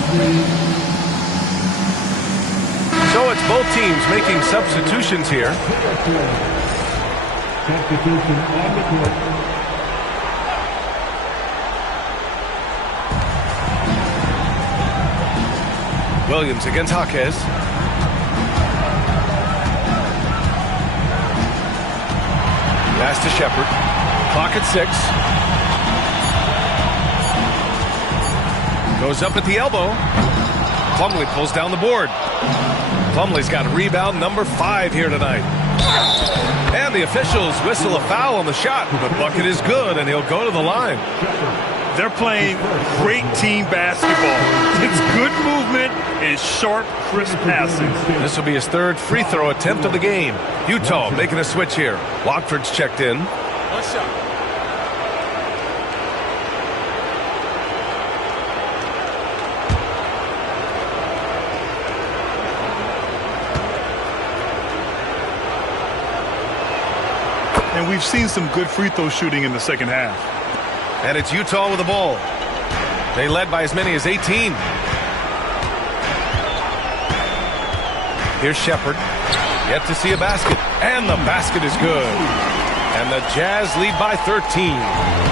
So it's both teams making substitutions here. Substitution on the court. Williams against Jaquez. Pass to Shepard. Clock at 6. Goes up at the elbow. Plumlee pulls down the board. Plumlee's got rebound number 5 here tonight. And the officials whistle a foul on the shot. The bucket is good, and he'll go to the line. They're playing great team basketball. It's good movement and sharp, crisp passing. This will be his 3rd free throw attempt of the game. Utah making a switch here. Watford's checked in. One shot. And we've seen some good free throw shooting in the second half. And it's Utah with the ball. They led by as many as 18. Here's Shepard. Yet to see a basket. And the basket is good. And the Jazz lead by 13.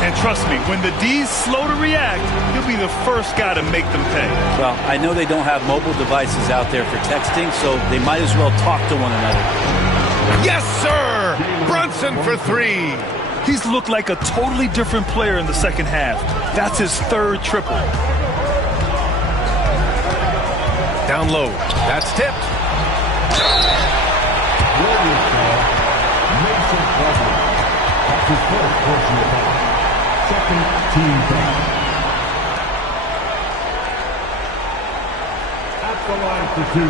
And trust me, when the D's slow to react, he'll be the first guy to make them pay. Well, I know they don't have mobile devices out there for texting, so they might as well talk to one another. Yes, sir! Brunson for 3. He's looked like a totally different player in the second half. That's his 3rd triple. Down low. That's tipped. Mason Plumlee. That's his 1st personal foul. 2nd team foul. At the line for 2.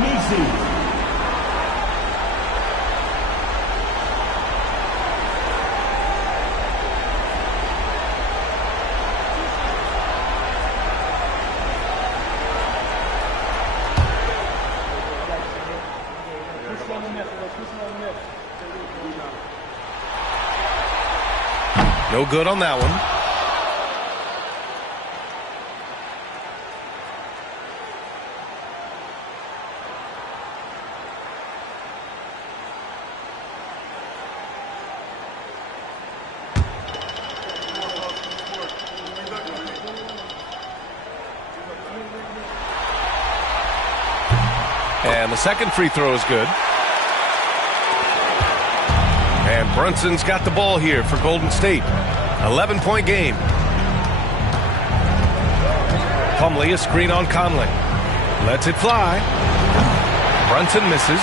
Nisi. No good on that one. And the 2nd free throw is good. And Brunson's got the ball here for Golden State. 11-point game. Plumlee, a screen on Conley. Lets it fly. Brunson misses.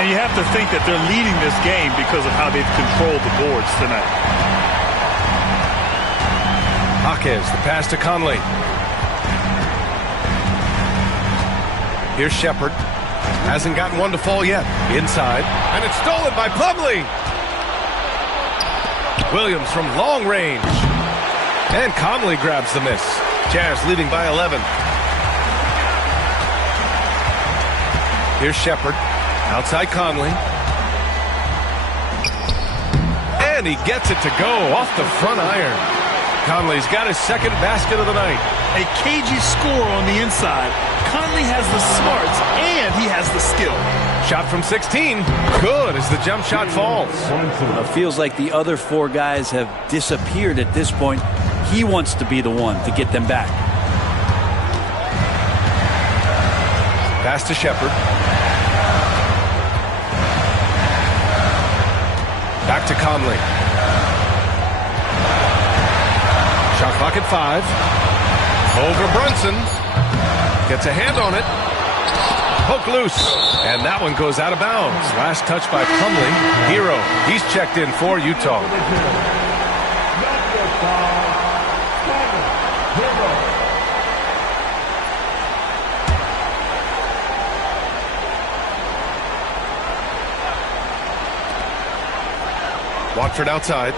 And you have to think that they're leading this game because of how they've controlled the boards tonight. Jaquez, the pass to Conley. Here's Shepard. Hasn't gotten one to fall yet. Inside. And it's stolen by Plumlee. Williams from long range. And Conley grabs the miss. Jazz leading by 11. Here's Shepard. Outside Conley. And he gets it to go off the front iron. Conley's got his 2nd basket of the night. A cagey score on the inside. Conley has the smarts and he has the skill. Shot from 16. Good as the jump shot falls. It feels like the other 4 guys have disappeared at this point. He wants to be the one to get them back. Pass to Shepard. Back to Conley. Shot clock at 5. Over Brunson. Gets a hand on it. Poke loose. And that one goes out of bounds. Last touch by Plumlee. Hero. He's checked in for Utah. Watford outside.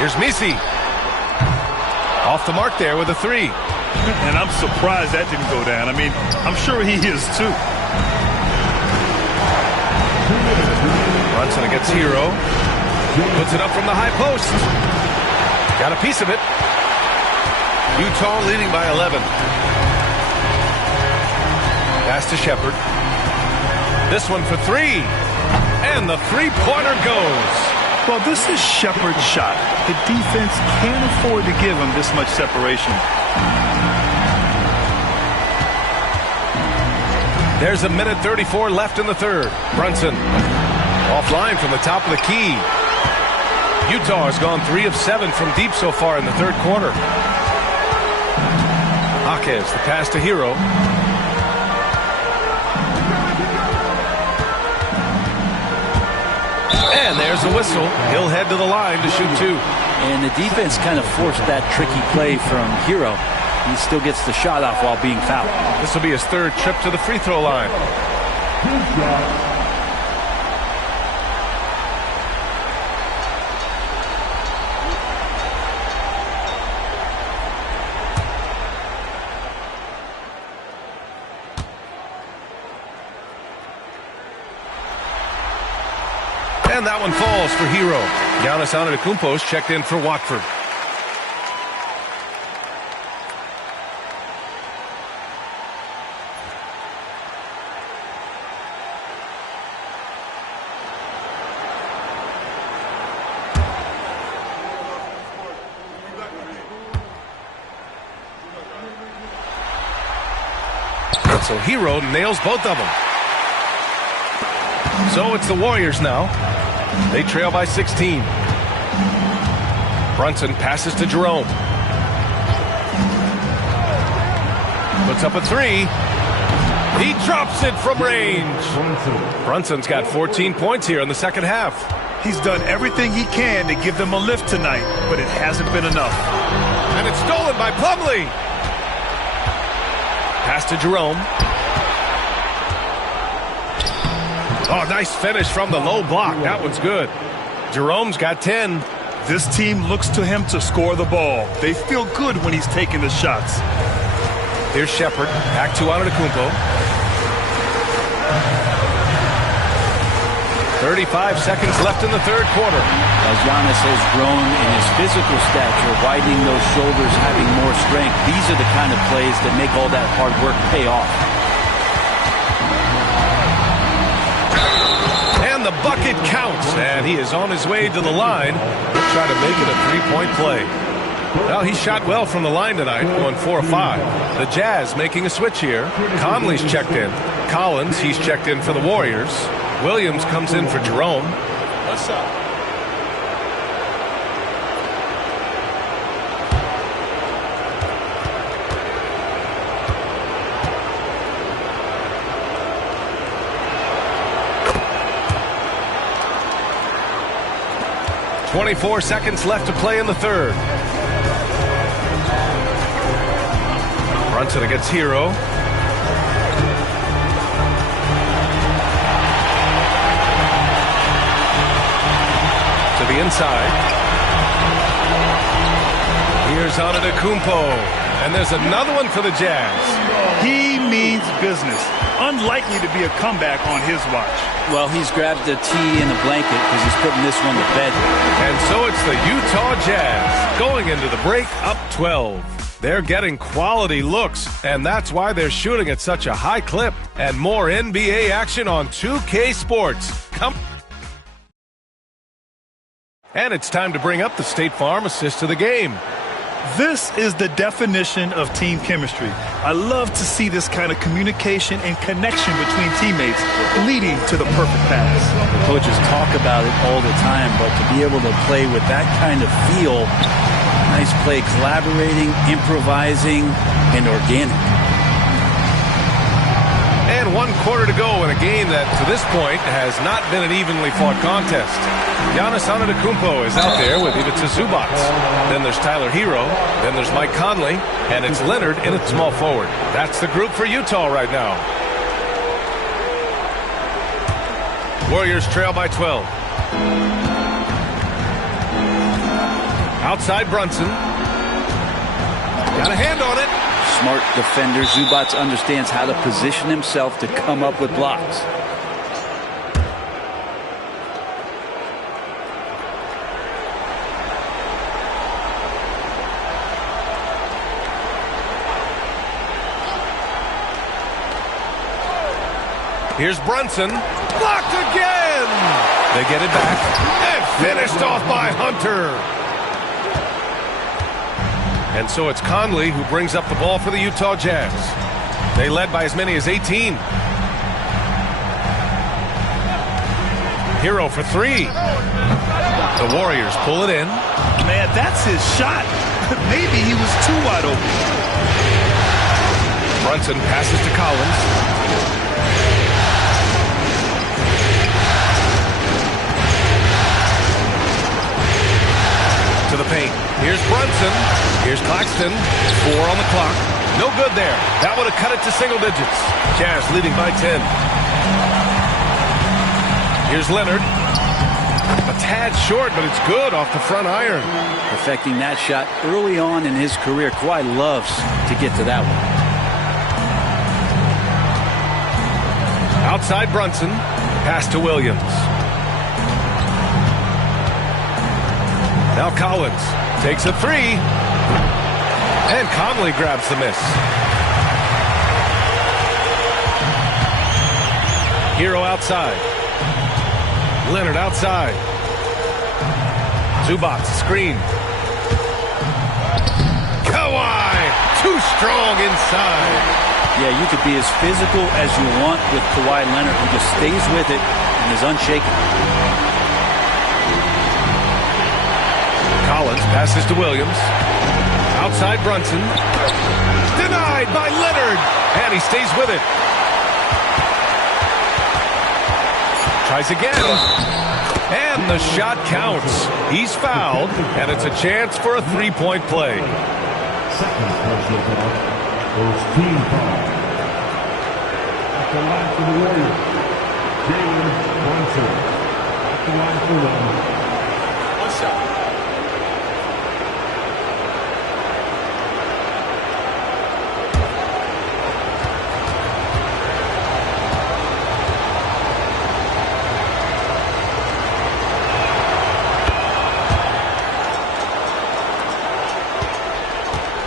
Here's Misi. Off the mark there with a 3. And I'm surprised that didn't go down. I mean, I'm sure he is too. Brunson against Hero. Puts it up from the high post. Got a piece of it. Utah leading by 11. Pass to Shepard. This one for three. And the three-pointer goes. Well, this is Shepard's shot. The defense can't afford to give him this much separation. There's a minute 34 left in the third. Brunson offline from the top of the key. Utah has gone 3 of 7 from deep so far in the third quarter. Jaquez, the pass to Hero. And there's a whistle. He'll head to the line to shoot 2. And the defense kind of forced that tricky play from Hero. He still gets the shot off while being fouled. This will be his third trip to the free throw line. And that one falls for Hero. Giannis Antetokounmpo's checked in for Watford. So Hero nails both of them. So it's the Warriors now. They trail by 16. Brunson passes to Jerome. Puts up a 3. He drops it from range. Brunson's got 14 points here in the second half. He's done everything he can to give them a lift tonight, but it hasn't been enough. And it's stolen by Plumlee. Pass to Jerome. Oh, nice finish from the low block. That one's good. Jerome's got 10. This team looks to him to score the ball. They feel good when he's taking the shots. Here's Shepard. Back to Antetokounmpo. 35 seconds left in the third quarter. As Giannis has grown in his physical stature, widening those shoulders, having more strength, these are the kind of plays that make all that hard work pay off. And the bucket counts, and he is on his way to the line. He'll try to make it a three-point play. Well, he shot well from the line tonight, going 4 of 5. The Jazz making a switch here. Conley's checked in. Collins, he's checked in for the Warriors. Williams comes in for Jerome. What's up? .24 seconds left to play in the third. Brunson against Hero. To the inside. Here's Antetokounmpo. And there's another one for the Jazz. He means business. Unlikely to be a comeback on his watch. Well, he's grabbed the tee and a blanket because he's putting this one to bed. And so it's the Utah Jazz going into the break up 12. They're getting quality looks, and that's why they're shooting at such a high clip. And more NBA action on 2K Sports. And it's time to bring up the State Farm assist of the game. This is the definition of team chemistry. I love to see this kind of communication and connection between teammates leading to the perfect pass. The coaches talk about it all the time, but to be able to play with that kind of feel, nice play, collaborating, improvising, and organic. And 1 quarter to go in a game that, to this point, has not been an evenly fought contest. Giannis Antetokounmpo is out there with Ivica Zubac. Then there's Tyler Hero. Then there's Mike Conley. And it's Leonard in at small forward. That's the group for Utah right now. Warriors trail by 12. Outside Brunson. Got a hand on it. Smart defender. Zubac understands how to position himself to come up with blocks. Here's Brunson. Blocked again. They get it back. And finished off by Hunter. And so it's Conley who brings up the ball for the Utah Jazz. They led by as many as 18. Hero for three. The Warriors pull it in. Man, that's his shot. Maybe he was too wide open. Brunson passes to Collins. To the paint. Here's Brunson. Here's Claxton. 4 on the clock. No good there. That would have cut it to single digits. Jazz leading by 10. Here's Leonard. A tad short, but it's good off the front iron. Perfecting that shot early on in his career. Kawhi loves to get to that one. Outside Brunson. Pass to Williams. Now Collins takes a three. And Conley grabs the miss. Hero outside. Leonard outside. Zubac screen. Kawhi too strong inside. Yeah, you could be as physical as you want with Kawhi Leonard, who just stays with it and is unshaken. Collins passes to Williams. Outside Brunson. Denied by Leonard. And he stays with it. Tries again. And the shot counts. He's fouled. And it's a chance for a three-point play. Second personal foul. First team foul. At the line for the Warriors, Jalen Brunson. At the line for them. One shot.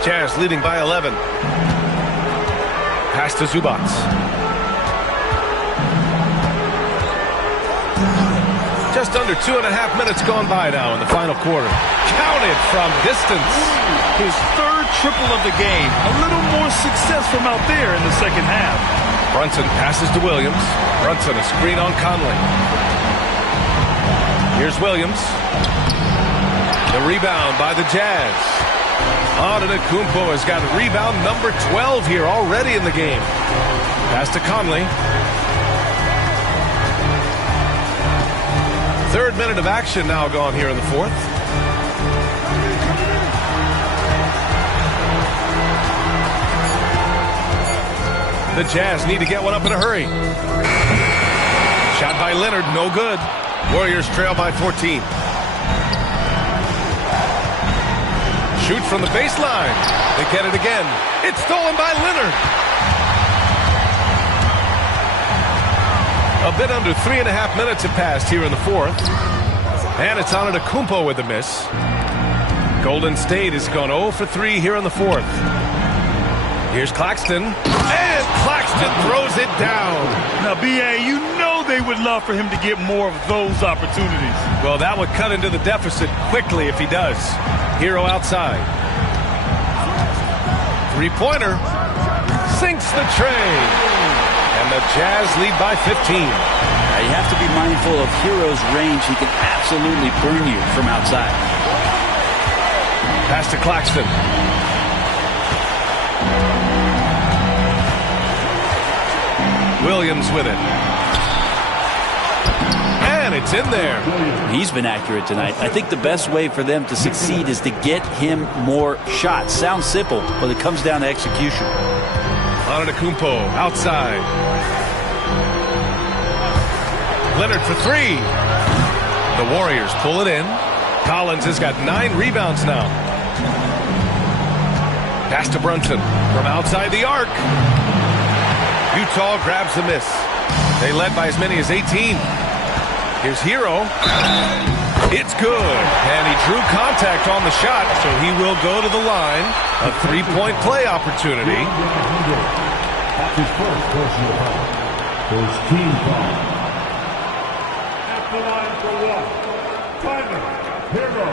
Jazz leading by 11. Pass to Zubac. Just under 2.5 minutes gone by now in the final quarter. Counted from distance. His third triple of the game. A little more success from out there in the second half. Brunson passes to Williams. Brunson a screen on Conley. Here's Williams. The rebound by the Jazz. Antetokounmpo has got rebound number 12 here already in the game. Pass to Conley. Third minute of action now gone here in the fourth. The Jazz need to get one up in a hurry. Shot by Leonard, no good. Warriors trail by 14. Shoot from the baseline. They get it again. It's stolen by Leonard. A bit under 3.5 minutes have passed here in the fourth. And it's Antetokounmpo with the miss. Golden State has gone 0 for 3 here in the fourth. Here's Claxton. And Claxton throws it down. Now, B.A., you know they would love for him to get more of those opportunities. Well, that would cut into the deficit quickly if he does. Hero outside. Three-pointer. Sinks the tray. And the Jazz lead by 15. Now, you have to be mindful of Hero's range. He can absolutely burn you from outside. Pass to Claxton. Williams with it. And it's in there. He's been accurate tonight. I think the best way for them to succeed is to get him more shots. Sounds simple, but it comes down to execution. Antetokounmpo outside. Leonard for three. The Warriors pull it in. Collins has got 9 rebounds now. Pass to Brunson from outside the arc. Utah grabs the miss. They led by as many as 18. Here's Hero. It's good. And he drew contact on the shot, so he will go to the line. A three-point play opportunity. That's his first personal foul. First team foul. At the line for one. Tyler Hero.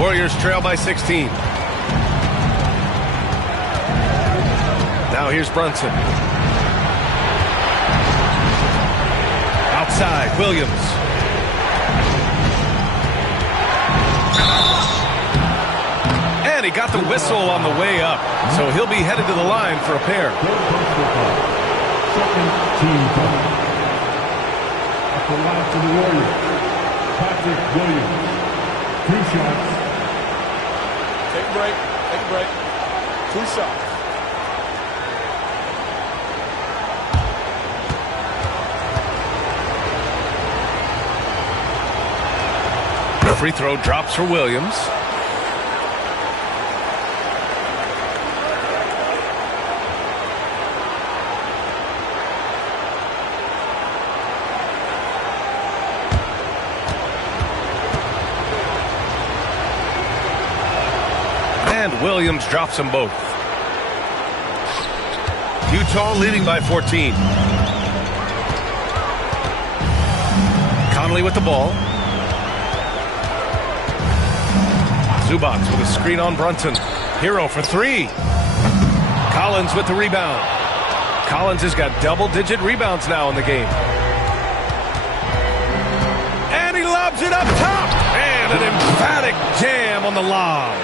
Warriors trail by 16. Now here's Brunson. Outside, Williams. And he got the whistle on the way up. So he'll be headed to the line for a pair. Second team foul. At the line for the Warriors. Patrick Williams. 2 shots. Take a break. Take a break. 2 shots. The free throw drops for Williams. And Williams drops them both. Utah leading by 14. Conley with the ball. Zubac with a screen on Brunson. Hero for 3. Collins with the rebound. Collins has got double-digit rebounds now in the game. And he lobs it up top. And an emphatic jam on the lob.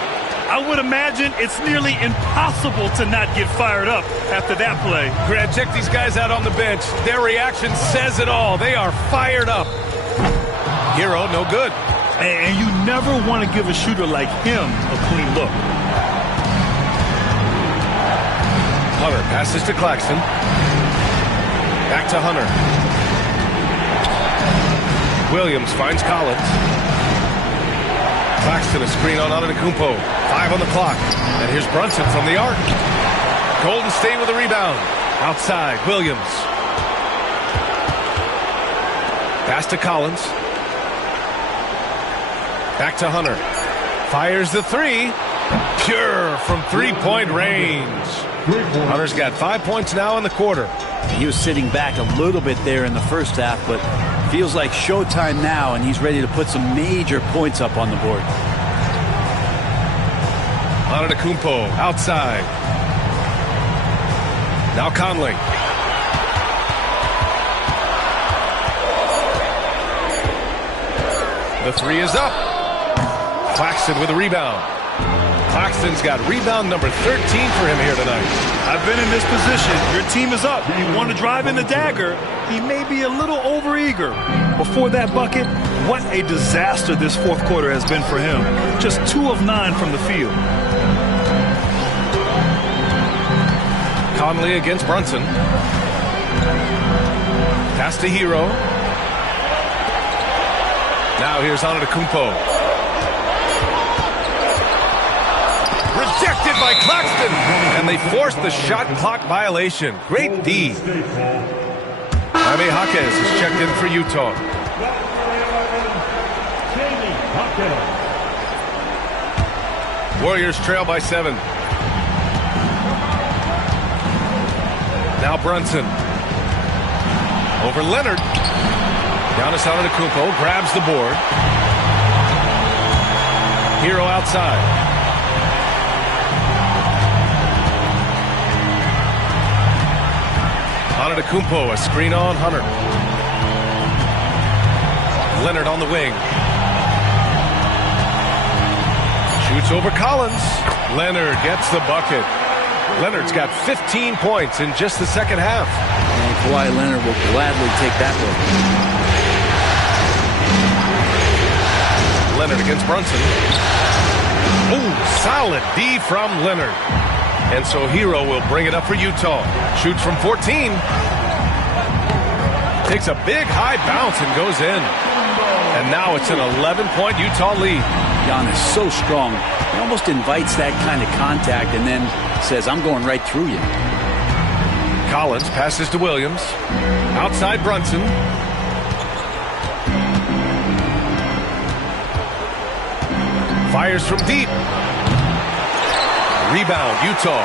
I would imagine it's nearly impossible to not get fired up after that play. Grant, check these guys out on the bench. Their reaction says it all. They are fired up. Hero, no good. And you never want to give a shooter like him a clean look. Hunter passes to Claxton. Back to Hunter. Williams finds Collins. Claxton a screen on Antetokounmpo. 5 on the clock. And here's Brunson from the arc. Golden State with a rebound. Outside, Williams. Pass to Collins. Back to Hunter. Fires the 3. Pure from 3-point range. Hunter's got 5 points now in the quarter. He was sitting back a little bit there in the first half, but feels like showtime now, and he's ready to put some major points up on the board. Antetokounmpo outside. Now Conley. The 3 is up. Claxton with a rebound. Claxton's got rebound number 13 for him here tonight. I've been in this position. Your team is up. You want to drive in the dagger. He may be a little overeager. Before that bucket, what a disaster this fourth quarter has been for him. Just 2 of 9 from the field. Conley against Brunson. Pass to Hero. Now here's Antetokounmpo. Rejected by Claxton. And they forced the shot clock violation. Great D. Jaime Jaquez is checked in for Utah. Warriors trail by 7. Now Brunson. Over Leonard. Giannis Antetokounmpo grabs the board. Hero outside. Antetokounmpo, a screen on Hunter. Leonard on the wing. Shoots over Collins. Leonard gets the bucket. Leonard's got 15 points in just the second half. And Kawhi Leonard will gladly take that look. Leonard against Brunson. Oh, solid D from Leonard. And so Hero will bring it up for Utah. Shoots from 14. Takes a big high bounce and goes in. And now it's an 11-point Utah lead. Giannis so strong. He almost invites that kind of contact and then says, I'm going right through you. Collins passes to Williams. Outside Brunson. Fires from deep. Rebound, Utah.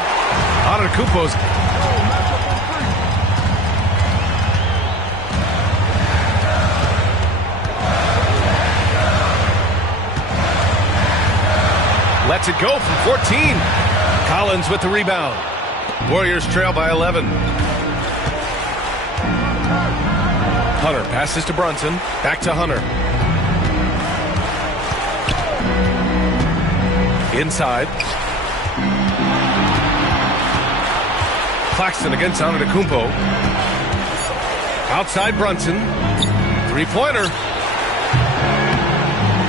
Antetokounmpo's. Lets it go from 14. Collins with the rebound. Warriors trail by 11. Hunter passes to Brunson. Back to Hunter. Inside. Claxton against Antetokounmpo. Outside Brunson. Three-pointer.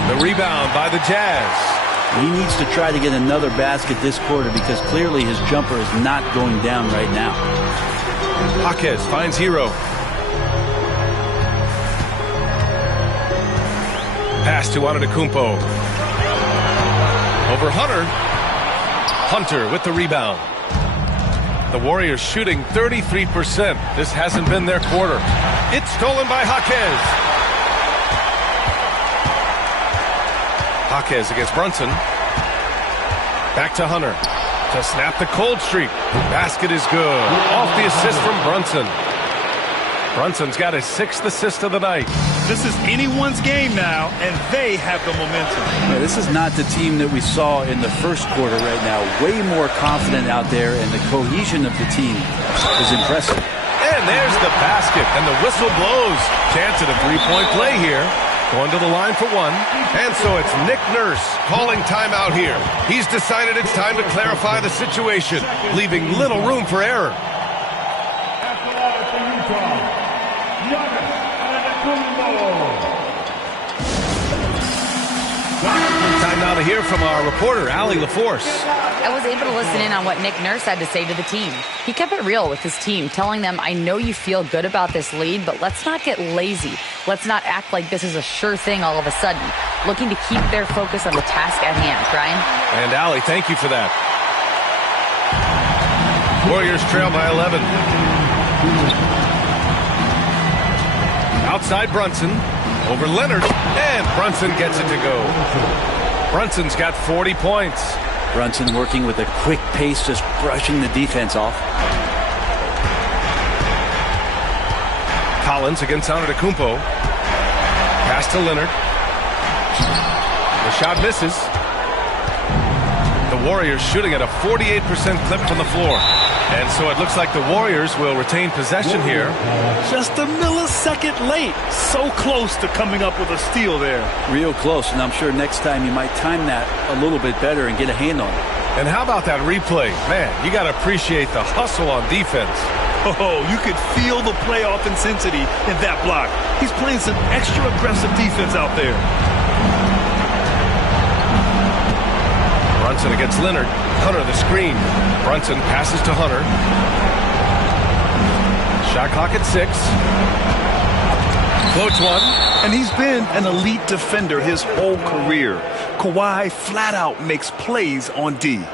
The rebound by the Jazz. He needs to try to get another basket this quarter because clearly his jumper is not going down right now. Jaquez finds Hero. Pass to Antetokounmpo. Over Hunter. Hunter with the rebound. The Warriors shooting 33%. This hasn't been their quarter. It's stolen by Jaquez. Jaquez against Brunson. Back to Hunter to snap the cold streak. Basket is good. Off the assist from Brunson. Brunson's got his 6th assist of the night. This is anyone's game now, and they have the momentum. Yeah, this is not the team that we saw in the first quarter right now. Way more confident out there, and the cohesion of the team is impressive. And there's the basket, and the whistle blows. Chance at a three-point play here. Going to the line for one. And so it's Nick Nurse calling timeout here. He's decided it's time to clarify the situation, leaving little room for error. Time now to hear from our reporter, Allie LaForce. I was able to listen in on what Nick Nurse had to say to the team. He kept it real with his team, telling them, I know you feel good about this lead, but let's not get lazy. Let's not act like this is a sure thing all of a sudden. Looking to keep their focus on the task at hand. Brian? And Allie, thank you for that. Warriors trail by 11. Outside Brunson. Over Leonard. And Brunson gets it to go. Brunson's got 40 points. Brunson working with a quick pace, just brushing the defense off. Collins against Antetokounmpo. Pass to Leonard. The shot misses. The Warriors shooting at a 48% clip from the floor. And so it looks like the Warriors will retain possession here. Just a millisecond late. So close to coming up with a steal there. Real close, and I'm sure next time you might time that a little bit better and get a hand on it. And how about that replay? Man, you got to appreciate the hustle on defense. Oh, you could feel the playoff intensity in that block. He's playing some extra aggressive defense out there. Brunson against Leonard. Hunter the screen. Brunson passes to Hunter. Shot clock at 6. Floats one. And he's been an elite defender his whole career. Kawhi flat out makes plays on D.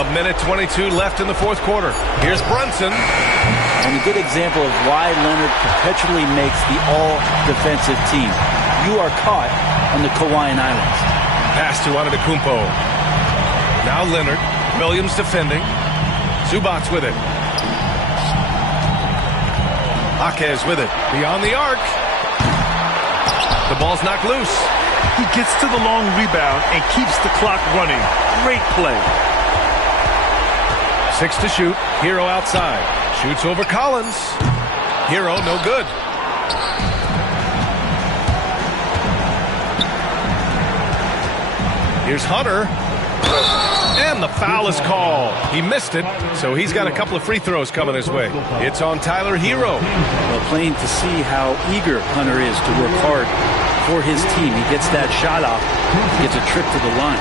A minute 22 left in the fourth quarter. Here's Brunson. And a good example of why Leonard perpetually makes the all-defensive team. You are caught on the Hawaiian Islands. Pass to Antetokounmpo. Now Leonard. Williams defending. Zubac's with it. Jaquez with it. Beyond the arc. The ball's knocked loose. He gets to the long rebound and keeps the clock running. Great play. 6 to shoot. Hero outside. Shoots over Collins. Hero no good. Here's Hunter. And the foul is called. He missed it, so he's got a couple of free throws coming his way. It's on Tyler Hero. Well, plain to see how eager Hunter is to work hard for his team. He gets that shot off. He gets a trip to the line.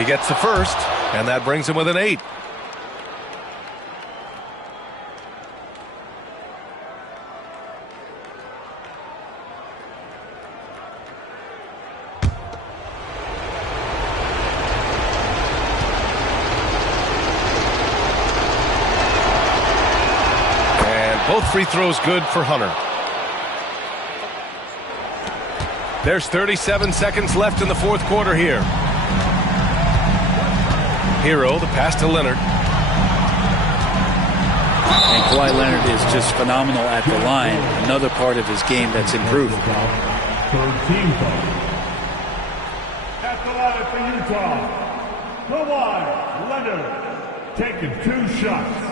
He gets the first, and that brings him with an 8. And both free throws good for Hunter. There's 37 seconds left in the fourth quarter here. Hero, the pass to Leonard. And Kawhi Leonard is just phenomenal at the line. Another part of his game that's improved. Third team foul. At the line for Utah, Kawhi Leonard taking 2 shots.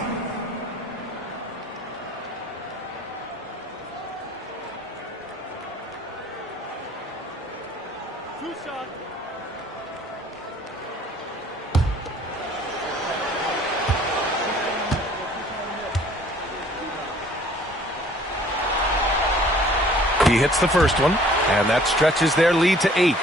He hits the first one, and that stretches their lead to 8.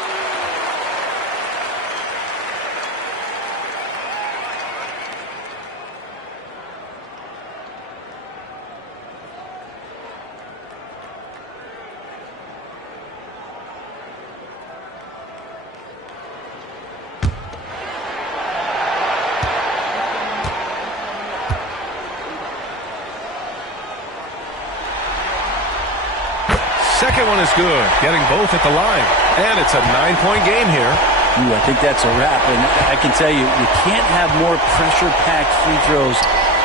Second one is good, getting both at the line. And it's a 9-point game here. I think that's a wrap. And I can tell you, you can't have more pressure-packed free throws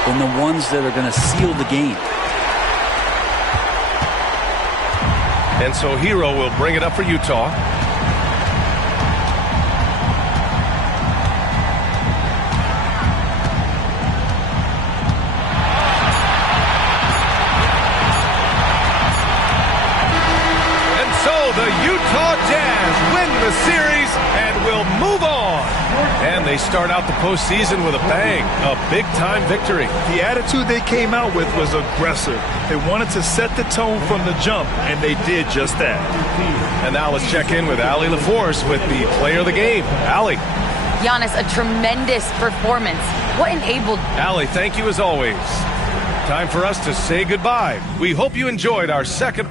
than the ones that are going to seal the game. And so Hero will bring it up for Utah. The Utah Jazz win the series and will move on. And they start out the postseason with a bang, a big-time victory. The attitude they came out with was aggressive. They wanted to set the tone from the jump, and they did just that. And now let's check in with Allie LaForce with the player of the game. Allie. Giannis, a tremendous performance. What enabled... Allie, thank you as always. Time for us to say goodbye. We hope you enjoyed our second...